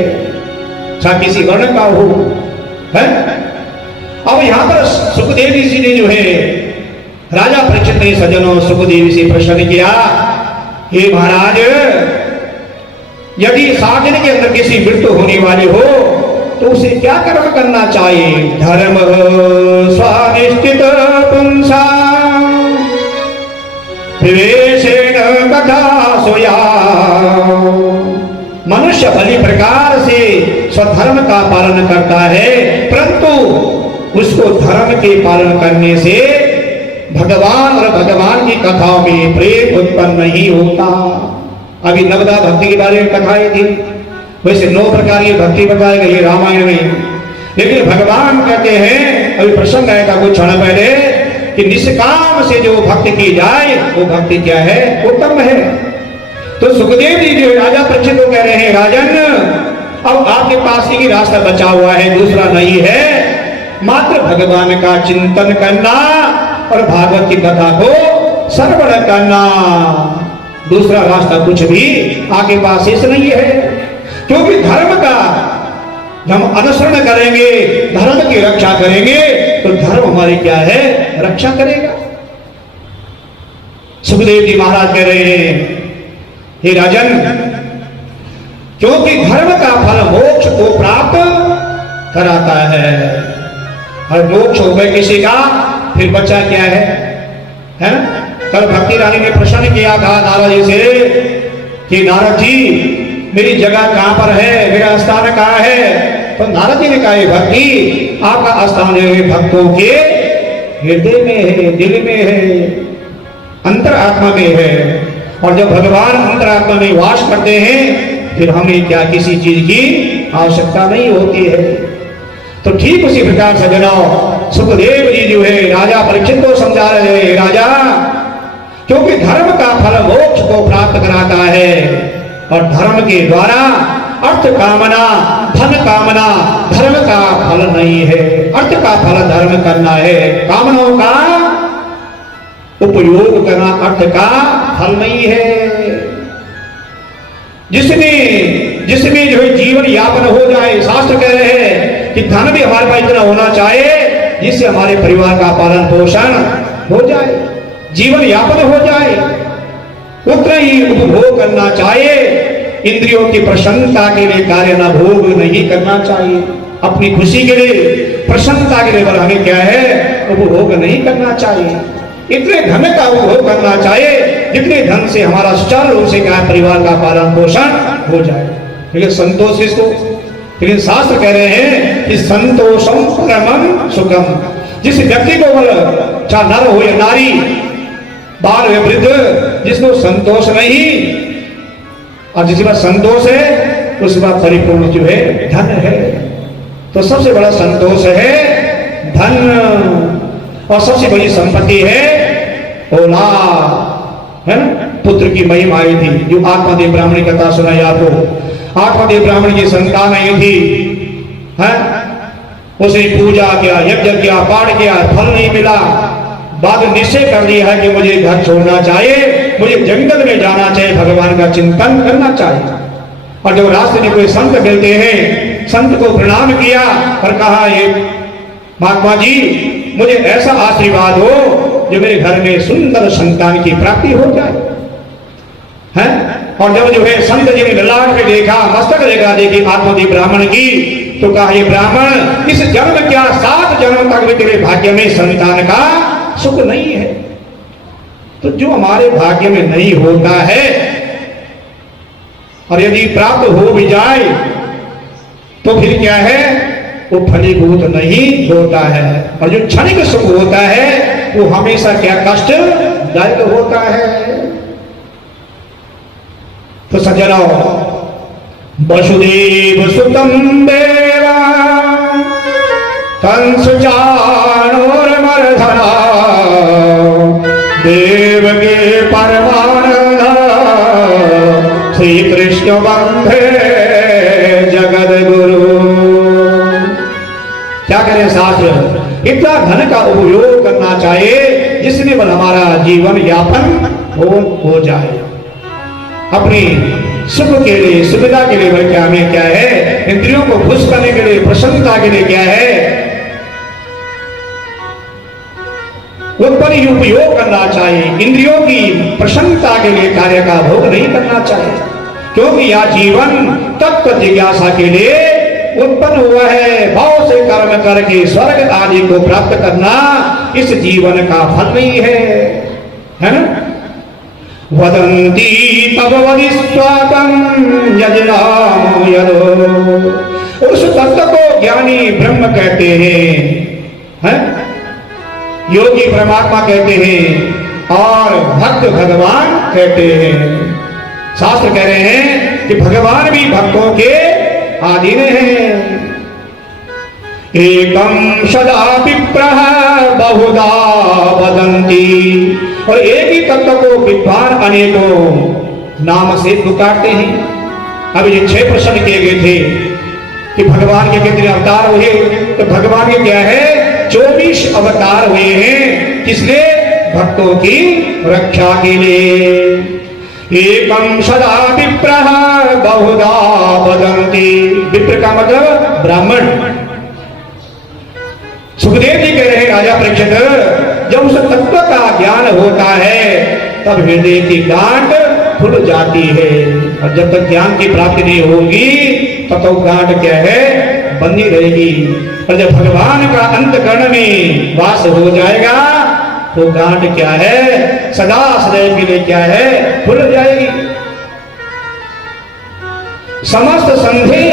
चाहे किसी वर्ण का हो, है? अब यहां पर सुखदेव जी ने जो है राजा परीक्षित ने सज्जनों सुखदेव से प्रश्न किया, हे महाराज, यदि 7 दिन के अंदर किसी मृत्यु होने वाली हो तो उसे क्या कर्म करना चाहिए? धर्म स्वानिष्ठित पुंसा विवेशेन कथा सोया। मनुष्य भली प्रकार से स्वधर्म का पालन करता है, परंतु उसको धर्म के पालन करने से भगवान और भगवान की कथाओं में प्रेम उत्पन्न नहीं होता। अभी नवदा भक्ति के बारे में कथाएं थी, वैसे 9 प्रकार की भक्ति बताई गई रामायण में। लेकिन भगवान कहते हैं, अभी प्रसंग आया था कुछ क्षण पहले, कि निष्काम से जो भक्ति की जाए वो भक्ति क्या है? उत्तम है। तो सुखदेव जी जो राजा परीक्षित को कह रहे हैं, राजन, अब आपके पास एक ही रास्ता बचा हुआ है, दूसरा नहीं है। मात्र भगवान का चिंतन करना और भागवत की कथा को श्रवण करना, दूसरा रास्ता कुछ भी आगे पास शेष नहीं है। क्योंकि धर्म का हम अनुसरण करेंगे, धर्म की रक्षा करेंगे, तो धर्म हमारी क्या है? रक्षा करेगा। सुखदेव जी महाराज कह रहे हैं, हे राजन, क्योंकि धर्म का फल मोक्ष को प्राप्त कराता है, और मोक्ष हो गए किसी का, फिर बच्चा क्या है? कल भक्ति रानी ने प्रश्न किया था नारद जी से कि नारद जी, मेरी जगह कहां पर है, मेरा स्थान कहां है? तो नारद जी ने कहा, भक्ति, आपका स्थान जो है भक्तों के हृदय में है, दिल में है, अंतर आत्मा में है। और जब भगवान अंतर आत्मा में वास करते हैं, फिर हमें क्या किसी चीज की आवश्यकता नहीं होती है। तो ठीक उसी प्रकार सज्जनों सुखदेव जी जो है राजा परीक्षित को समझा रहे हैं, राजा, क्योंकि धर्म का फल मोक्ष को प्राप्त कराता है, और धर्म के द्वारा अर्थ कामना, धन कामना धर्म का फल नहीं है। अर्थ का फल धर्म करना है, कामनाओं का उपयोग करना अर्थ का फल नहीं है। जिसमें जो है जीवन यापन हो जाए, शास्त्र कह रहे हैं कि धन भी हमारे पास इतना होना चाहिए जिससे हमारे परिवार का पालन पोषण हो जाए, जीवन यापन हो जाए, उतना ही उपभोग करना चाहिए। इंद्रियों की प्रसन्नता के लिए कार्य न भोग नहीं करना चाहिए, अपनी खुशी के लिए, प्रसन्नता के लिए बल हमें क्या है, उपभोग नहीं करना चाहिए। इतने धन का उपभोग करना चाहिए जितने धन से हमारा सुचारू रूप से क्या परिवार का पालन पोषण हो जाए। लेकिन संतोष इसको, लेकिन शास्त्र कह रहे हैं कि संतोषम परमं सुखम। जिस व्यक्ति को चाहे नर हो या नारी, बाल हो वृद्ध, जिसको संतोष नहीं और जिसके पास संतोष है उसके पास परिपूर्ण जो है धन है। तो सबसे बड़ा संतोष है धन, और सबसे बड़ी संपत्ति है औलाद, है ना। पुत्र की महिमा आई थी, जो आत्मादेव ब्राह्मण की कथा सुनाई आपको। आत्मादेव ब्राह्मण की संतान आई थी, है, उसने पूजा किया, यज्ञ किया, पाठ किया, फल नहीं मिला। बाद में निश्चय कर लिया है कि मुझे घर छोड़ना चाहिए, मुझे जंगल में जाना चाहिए, भगवान का चिंतन करना चाहिए। और जब रास्ते में कोई संत मिलते हैं, संत को प्रणाम किया और कहा, ये महात्मा जी मुझे ऐसा आशीर्वाद हो जो मेरे घर में सुंदर संतान की प्राप्ति हो जाए, हैं? और जब जो है संत जी ने ललाट में देखा, मस्तक रेखा देखी आत्मादेव ब्राह्मण की, तो कहा, ये ब्राह्मण इस जन्म क्या 7 जन्म तक भी तेरे भाग्य में संतान का सुख नहीं है। तो जो हमारे भाग्य में नहीं होता है और यदि प्राप्त हो भी जाए तो फिर क्या है, वो फलीभूत नहीं होता है। और जो क्षणिक सुख होता है वो हमेशा क्या कष्टदायक होता है। तो सज्जनों, वसुदेव सुतम देवा कंस चाणूरमर्दना देवकी परमानंद श्री कृष्ण वंदे जगद गुरु। क्या करें शास्त्र, इतना धन का उपयोग करना चाहिए जिसमें बल हमारा जीवन यापन हो जाए। अपनी सुख के लिए, सुविधा के लिए बल्कि हमें क्या है, इंद्रियों को खुश करने के लिए, प्रसन्नता के लिए क्या है, उत्पन्न ही उपयोग करना चाहिए। इंद्रियों की प्रसन्नता के लिए कार्य का भोग नहीं करना चाहिए, क्योंकि यह जीवन तत्व जिज्ञासा के लिए उत्पन्न हुआ है। भाव से कर्म करके स्वर्ग आदि को प्राप्त करना इस जीवन का फल नहीं है ना। वदंती तब वदिस्वातम यजनाम यदो। उस तत्व को ज्ञानी ब्रह्म कहते हैं, योगी परमात्मा कहते हैं और भक्त भगवान कहते हैं। शास्त्र कह रहे हैं कि भगवान भी भक्तों के आधीन है। एकम सदा विप्रः बहुधा वदन्ति। और एक ही तत्व को विद्वान अनेकों नाम से पुकारते हैं। अभी ये 6 प्रश्न किए गए थे कि भगवान के कितने अवतार हुए, तो भगवान के क्या है, 24 अवतार हुए हैं। किसने, भक्तों की रक्षा के लिए। एकम सदा विप्रः बहुधा वदन्ति। विप्र का मतलब ब्राह्मण। सुखदेव जी कह रहे हैं, राजा परीक्षित, जब उस तत्व का ज्ञान होता है तब हृदय की गांठ खुल जाती है। और जब तक ज्ञान की प्राप्ति नहीं होगी तब तो गांठ क्या है, बनी रहेगी। और जब भगवान का अंतकरण में वास हो जाएगा तो गांठ क्या है, सदा सदैव के लिए क्या है, खुल जाएगी। समस्त संदेह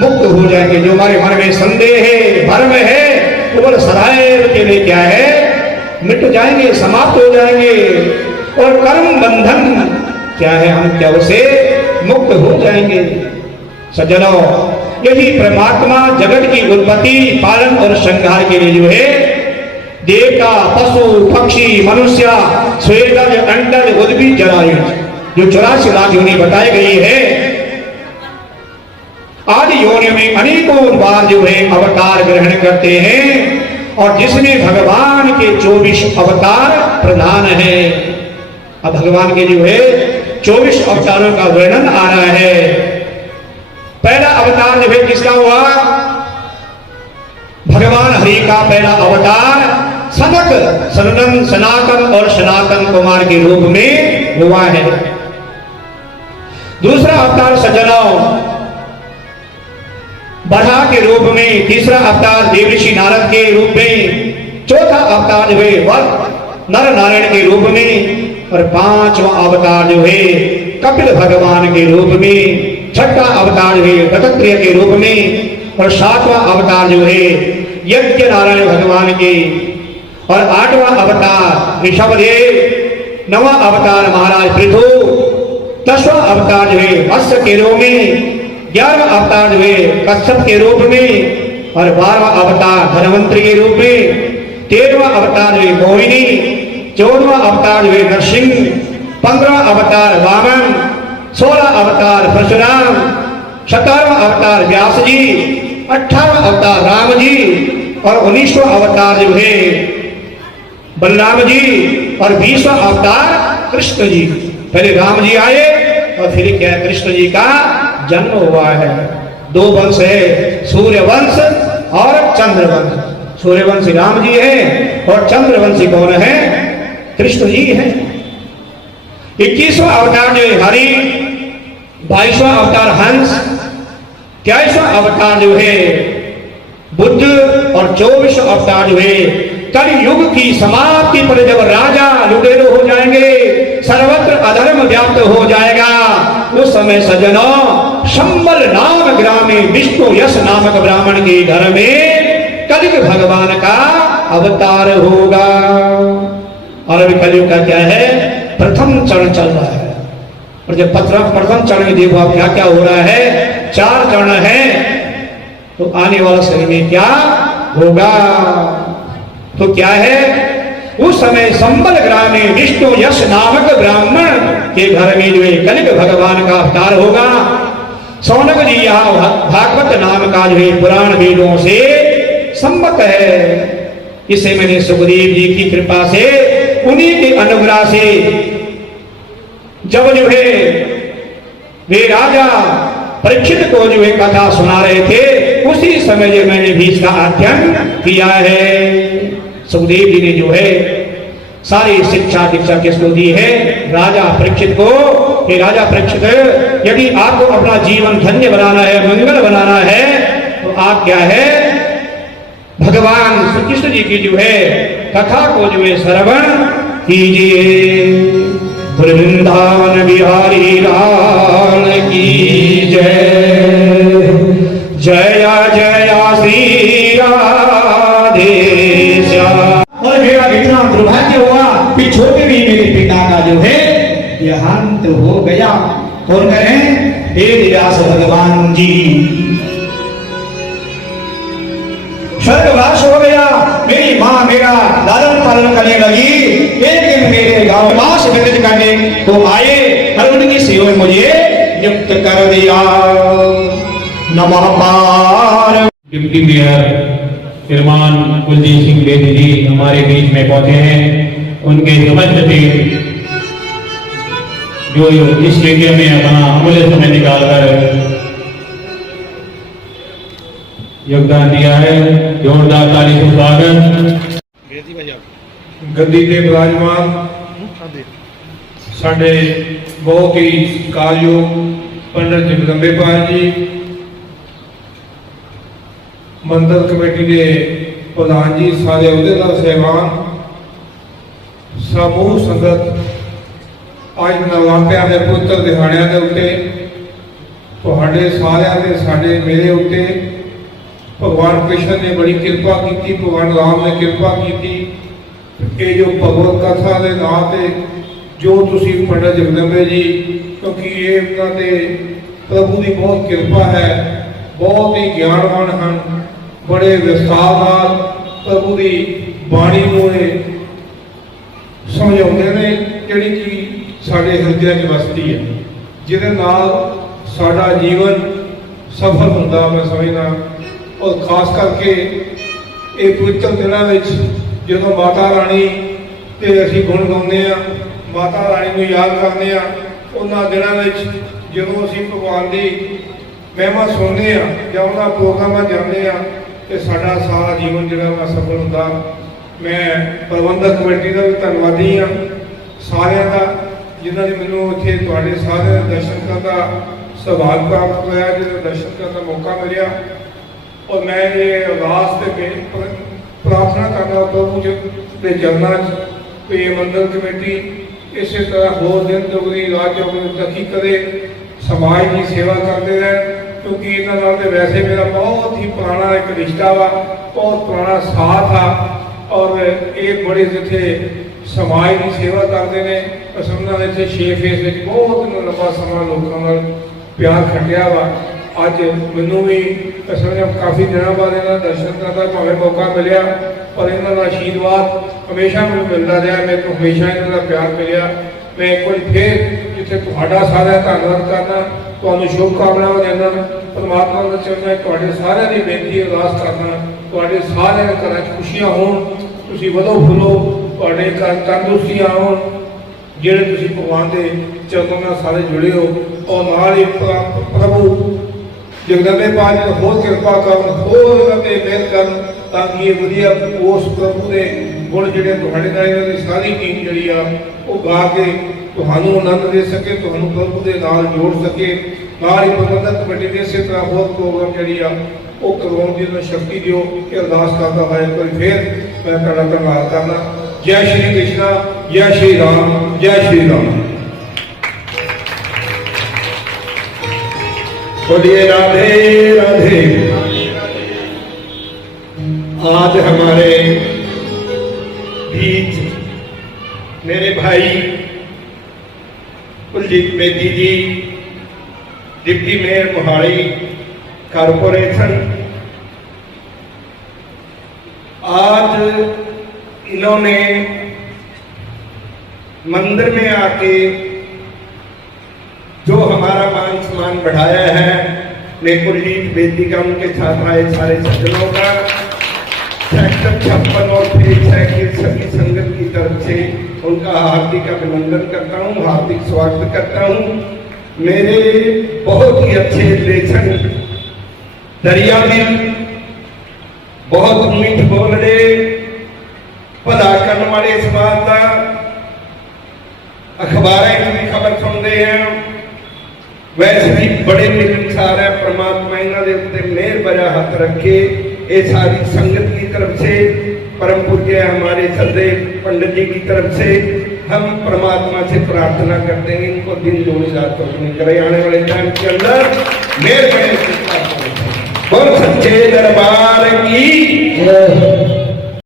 मुक्त हो जाएंगे। जो हमारे मन में संदेह है, भ्रम है, वो सदैव के लिए क्या है, मिट जाएंगे, समाप्त हो जाएंगे। और कर्म बंधन क्या है, हम क्या उसे मुक्त हो जाएंगे। सज्जनों, यही परमात्मा जगत की उत्पत्ति, पालन और संहार के लिए जो है देवता, पशु, पक्षी, मनुष्य, स्वेदज, अंडज, उद्भिद, जरायुज, जो 84 लाख योनि बताई गई है, आदि योनियों में अनेकों बार जो है अवतार ग्रहण करते हैं। और जिसमें भगवान के 24 अवतार प्रधान है। अब भगवान के जो है 24 अवतारों का वर्णन आ रहा है। पहला अवतार जो है किसका हुआ? भगवान हरि का पहला अवतार सनक, सनंदन, सनातन और सनातन कुमार के रूप में हुआ है। दूसरा अवतार सज्जनों बरहा के रूप में, तीसरा अवतार देवऋषि नारद के रूप में, चौथा अवतार जो है नर नारायण के रूप में, और पांचवा अवतार जो है कपिल भगवान के रूप में, छठा अवतार जो है दत्तात्रेय के रूप में, और सातवां अवतार जो है यज्ञ नारायण भगवान के, और आठवां अवतार ऋषभदेव, नवां अवतार महाराज पृथु, 10वां अवतार जो है मत्स्य के रूप में, 11वां अवतार जो है कश्यप के रूप में, और 12वां अवतार धनवंतरी के रूप में, 13वां अवतार जो है मोहिनी, 14वां अवतार जो है नरसिंह, 15वां अवतार वामन, 16वां अवतार परशुराम, 17वां अवतार व्यास जी, 18वां अवतार राम जी, और 19वां अवतार जो है बलराम जी, और 20वां अवतार कृष्ण जी। पहले राम जी आए और फिर क्या कृष्ण जी का जन्म हुआ है। दो वंश है, सूर्य वंश और चंद्र वंश। सूर्य वंशी राम जी है और चंद्र वंशी कौन है? कृष्ण जी है। 21वां अवतार जो है हरि, 22वां अवतार हंस, 23वां अवतार जो है बुद्ध, और 24वां अवतार जो है कलयुग की समाप्ति पर जब राजा लुटेरो हो जाएंगे, सर्वत्र अधर्म व्याप्त हो जाएगा, उस समय सज्जनों संबल नाम ग्रामे विष्णु यश नामक ब्राह्मण के घर में कलियुग भगवान का अवतार होगा। और अभी कलयुग का क्या है? प्रथम चरण चल रहा है। और जब प्रथम चरण में देखो आप क्या क्या हो रहा है, 4 चरण है, तो आने वाला समय में क्या होगा? तो क्या है? उस समय संबल ग्राम में विष्णु यश नामक ब्राह्मण के घर में जो है कलियुग भगवान का अवतार होगा। सौनक जी यहाँ भागवत नाम का जो है पुराण वेदों से सम्मत है। इसे मैंने सुखदेव जी की कृपा से, उन्हीं के अनुग्रह से जब जो है वे राजा परीक्षित को जो है कथा सुना रहे थे, उसी समय जो मैंने भी इसका अध्ययन किया है। सुखदेव जी ने जो है सारी शिक्षा दीक्षा किसको दी है? राजा परीक्षित को। कि राजा परीक्षित, यदि आपको अपना जीवन धन्य बनाना है, मंगल बनाना है, तो आप क्या है? भगवान श्री कृष्ण जी की जो है कथा को जो है श्रवण कीजिए। वृंदावन बिहारी लाल की जय, जय जय श्री राधे श्याम। और मेरा इतना दुर्भाग्य हुआ कि छोटे भी मेरे पिता का जो है देहांत हो गया। कौन करें? वेद व्यास भगवान जी। स्वर्गवास हो गया। मेरी माँ मेरा लालन पालन करने लगी। एक दिन मेरे गांव माँ से व्यतीत करने तो आए और उनकी सेवा में मुझे नियुक्त कर दिया। नमः पार। डिप्टी मेयर श्रीमान कुलदीप सिंह बेदी जी हमारे बीच में पहुंचे हैं। उनके समस्त टीम जो इस स्टेडियम में अपना अमूल्य समय निकालकर योगदान दिया है, जोरदार ताली से स्वागत। गद्दी ते विराजमान साडे बहुत ही सत्कारयोग पंडित जगदम्बेपाल जी, मंदिर कमेटी के प्रधान जी, सारे अहुदेदार साहिबान, समूह संगत, आज नवरात्रिਆਂ ਦੇ ਪਵਿੱਤਰ ਦਿਹਾੜਿਆਂ ਦੇ ਉੱਤੇ ਤੁਹਾਡੇ ਸਾਰਿਆਂ ਦੇ ਸਾਡੇ ਮੇਰੇ ਉੱਤੇ भगवान कृष्ण ने बड़ी कृपा की, भगवान राम ने कृपा की। ये जो भगवत कथा के नाम से जो तुसी पंडित जगदम्बे जी, क्योंकि ये उन्होंने प्रभु की बहुत कृपा है, बहुत ही ज्ञानवान हैं, बड़े विस्तार प्रभु की बाणी को समझाते हैं, जिहड़ी कि साडे हृदय च वसती है, जिहदे नाल साडा जीवन सफल होंदा। मैं समझना और खास करके ये पवित्र दिनों में जो माता रानी के असीं गुण गाउने ਮਾਤਾ ਰਾਣੀ ਨੂੰ ਯਾਦ ਕਰਦੇ ਆ। ਉਹਨਾਂ ਦਿਨਾਂ ਵਿੱਚ ਜਦੋਂ ਅਸੀਂ ਭਗਵਾਨ ਦੀ ਮਹਿਮਾ ਸੁਣਦੇ ਆ ਜਾਂ ਉਹਨਾਂ ਪ੍ਰੋਗਰਾਮਾਂ ਜਾਂਦੇ ਆ ਤੇ ਸਾਡਾ ਸਾਰਾ ਜੀਵਨ ਜਿਹੜਾ ਵਾ ਸਫਲ ਹੁੰਦਾ। ਮੈਂ ਪ੍ਰਬੰਧਕ ਕਮੇਟੀ ਦਾ ਵੀ ਧੰਨਵਾਦੀ ਆ, ਸਾਰਿਆਂ ਦਾ ਜਿਨ੍ਹਾਂ ਨੇ ਮੈਨੂੰ ਇੱਥੇ ਤੁਹਾਡੇ ਸਾਰਿਆਂ ਦੇ ਦਰਸ਼ਨ ਕਰਨ ਦਾ ਸੁਭਾਗ ਪ੍ਰਾਪਤ ਹੋਇਆ, ਜਿਹਦੇ ਦਰਸ਼ਨ ਕਰਨ ਦਾ ਮੌਕਾ ਮਿਲਿਆ। ਔਰ ਮੈਂ ਇਹ ਅਰਦਾਸ ਤੇ ਪ੍ਰਾਰਥਨਾ ਕਰਦਾ ਪ੍ਰਭੂ ਜੀ ਦੇ ਚਰਨਾਂ 'ਚ ਕਿ ਇਹ ਮੰਦਰ ਕਮੇਟੀ ਇਸੇ ਤਰ੍ਹਾਂ ਹੋਰ ਦਿਨ ਦੁਗਣੀ ਰਾਤ ਚੌਗੁਣੀ ਤਰੱਕੀ ਕਰੇ, ਸਮਾਜ ਦੀ ਸੇਵਾ ਕਰਦੇ ਰਹਿਣ, ਕਿਉਂਕਿ ਇਹਨਾਂ ਨਾਲ ਤੇ ਵੈਸੇ ਮੇਰਾ ਬਹੁਤ ਹੀ ਪੁਰਾਣਾ ਇੱਕ ਰਿਸ਼ਤਾ ਵਾ, ਬਹੁਤ ਪੁਰਾਣਾ ਸਾਥ ਆ। ਔਰ ਇਹ ਬੜੇ ਜਿੱਥੇ ਸਮਾਜ ਦੀ ਸੇਵਾ ਕਰਦੇ ਨੇ, ਅਸਲ ਨਾਲ ਇੱਥੇ 6 ਫੇਸ ਵਿੱਚ ਬਹੁਤ ਲੰਬਾ ਸਮਾਂ ਲੋਕਾਂ ਨਾਲ ਪਿਆਰ ਖੱਟਿਆ ਵਾ। ਅੱਜ ਮੈਨੂੰ ਵੀ ਅਸਲ ਵਿੱਚ ਕਾਫੀ ਦਿਨਾਂ ਬਾਅਦ ਇਹਨਾਂ ਦਾ ਦਰਸ਼ਨ ਕਰਨ ਦਾ ਭਾਵੇਂ ਮੌਕਾ ਮਿਲਿਆ, ਪਰ ਇਹਨਾਂ ਦਾ ਆਸ਼ੀਰਵਾਦ ਹਮੇਸ਼ਾ ਮੈਨੂੰ ਮਿਲਦਾ ਰਿਹਾ, ਮੈਨੂੰ ਹਮੇਸ਼ਾ ਇਹਨਾਂ ਦਾ ਪਿਆਰ ਮਿਲਿਆ। ਮੈਂ ਇੱਕ ਵਾਰੀ ਫੇਰ ਜਿੱਥੇ ਤੁਹਾਡਾ ਸਾਰਾ ਧੰਨਵਾਦ ਕਰਨਾ, ਤੁਹਾਨੂੰ ਸ਼ੁਭ ਕਾਮਨਾਵਾਂ ਦਿੰਦਾ। ਪਰਮਾਤਮਾ ਦਾ ਚਰਨਾਂ ਤੁਹਾਡੇ ਸਾਰਿਆਂ ਦੀ ਬੇਨਤੀ ਅਰਦਾਸ ਕਰਨਾ, ਤੁਹਾਡੇ ਸਾਰਿਆਂ ਦੇ ਘਰਾਂ 'ਚ ਖੁਸ਼ੀਆਂ ਹੋਣ, ਤੁਸੀਂ ਵਧੋ ਫੁੱਲੋ, ਤੁਹਾਡੇ ਘਰ ਤੰਦਰੁਸਤੀਆਂ ਆਉਣ, ਜਿਹੜੇ ਤੁਸੀਂ ਭਗਵਾਨ ਦੇ ਚਰਨਾਂ ਨਾਲ ਸਾਰੇ ਜੁੜੇ ਹੋ। ਔਰ ਨਾਲ ਹੀ ਪ੍ਰਭੂ ਜਗਦੰਬੇ ਪਾਤਸ਼ਾਹ ਹੋਰ ਕਿਰਪਾ ਕਰਨ, ਹੋਰ ਇਹਨਾਂ ਤੇ ਮਿਹਰ ਕਰਨ, ਤਾਂ ਕਿ ਇਹ ਵਧੀਆ ਉਸ ਪ੍ਰਭੂ ਦੇ ਗੁਣ ਜਿਹੜੇ ਤੁਹਾਡੇ ਨਾਲ ਇਹਨਾਂ ਦੀ ਸਾਰੀ ਟੀਮ ਜਿਹੜੀ ਆ ਉਹ ਗਾ ਕੇ ਤੁਹਾਨੂੰ ਆਨੰਦ ਦੇ ਸਕੇ, ਤੁਹਾਨੂੰ ਪ੍ਰਭੂ ਦੇ ਨਾਲ ਜੋੜ ਸਕੇ। ਨਾਲ ਹੀ ਪ੍ਰਬੰਧਕ ਕਮੇਟੀ ਦੇ ਇਸੇ ਤਰ੍ਹਾਂ ਹੋਰ ਪ੍ਰੋਗਰਾਮ ਜਿਹੜੀ ਆ ਉਹ ਕਰਵਾਉਣ ਦੀ ਉਹਨਾਂ ਸ਼ਕਤੀ ਦਿਓ, ਇਹ ਅਰਦਾਸ ਕਰਦਾ ਹੋਇਆ ਇੱਕ ਵਾਰੀ ਫੇਰ ਮੈਂ ਤੁਹਾਡਾ ਧੰਨਵਾਦ ਕਰਨਾ। ਜੈ ਸ਼੍ਰੀ ਕ੍ਰਿਸ਼ਨਾ, ਜੈ ਸ਼੍ਰੀ ਰਾਮ, ਜੈ ਸ਼੍ਰੀ ਰਾਮ। बोलिए राधे राधे। आज हमारे बीच मेरे भाई कुलजीत बेदी जी, डिप्टी मेयर मोहाली कारपोरेशन, आज इन्होंने मंदिर में आके जो हमारा मान सम्मान बढ़ाया है, मैं कुलजीत बेदी का, उनके साथ आए सारे सज्जनों का, सेक्टर 56 और फेज 6 की सभी संगत की तरफ से उनका हार्दिक अभिनंदन करता हूँ, हार्दिक स्वागत करता हूँ। मेरे बहुत ही अच्छे रिलेशन, दरिया दिल, बहुत मीठ बोलने, भला करने वाले समाज का, अखबारें की खबर सुनते हैं, वैसे भी बड़े मिलनसार है। परमात्मा इन्हों के उत्ते मेहर भरा हाथ रखे। ये सारी संगत की तरफ से, परम पूज्य हमारे सदैव पंडित जी की तरफ से हम परमात्मा से प्रार्थना करते हैं, इनको दिन दूनी रात रोशनी करे, आने वाले टाइम के अंदर मेहर करें। बोल सच्चे दरबार की जय।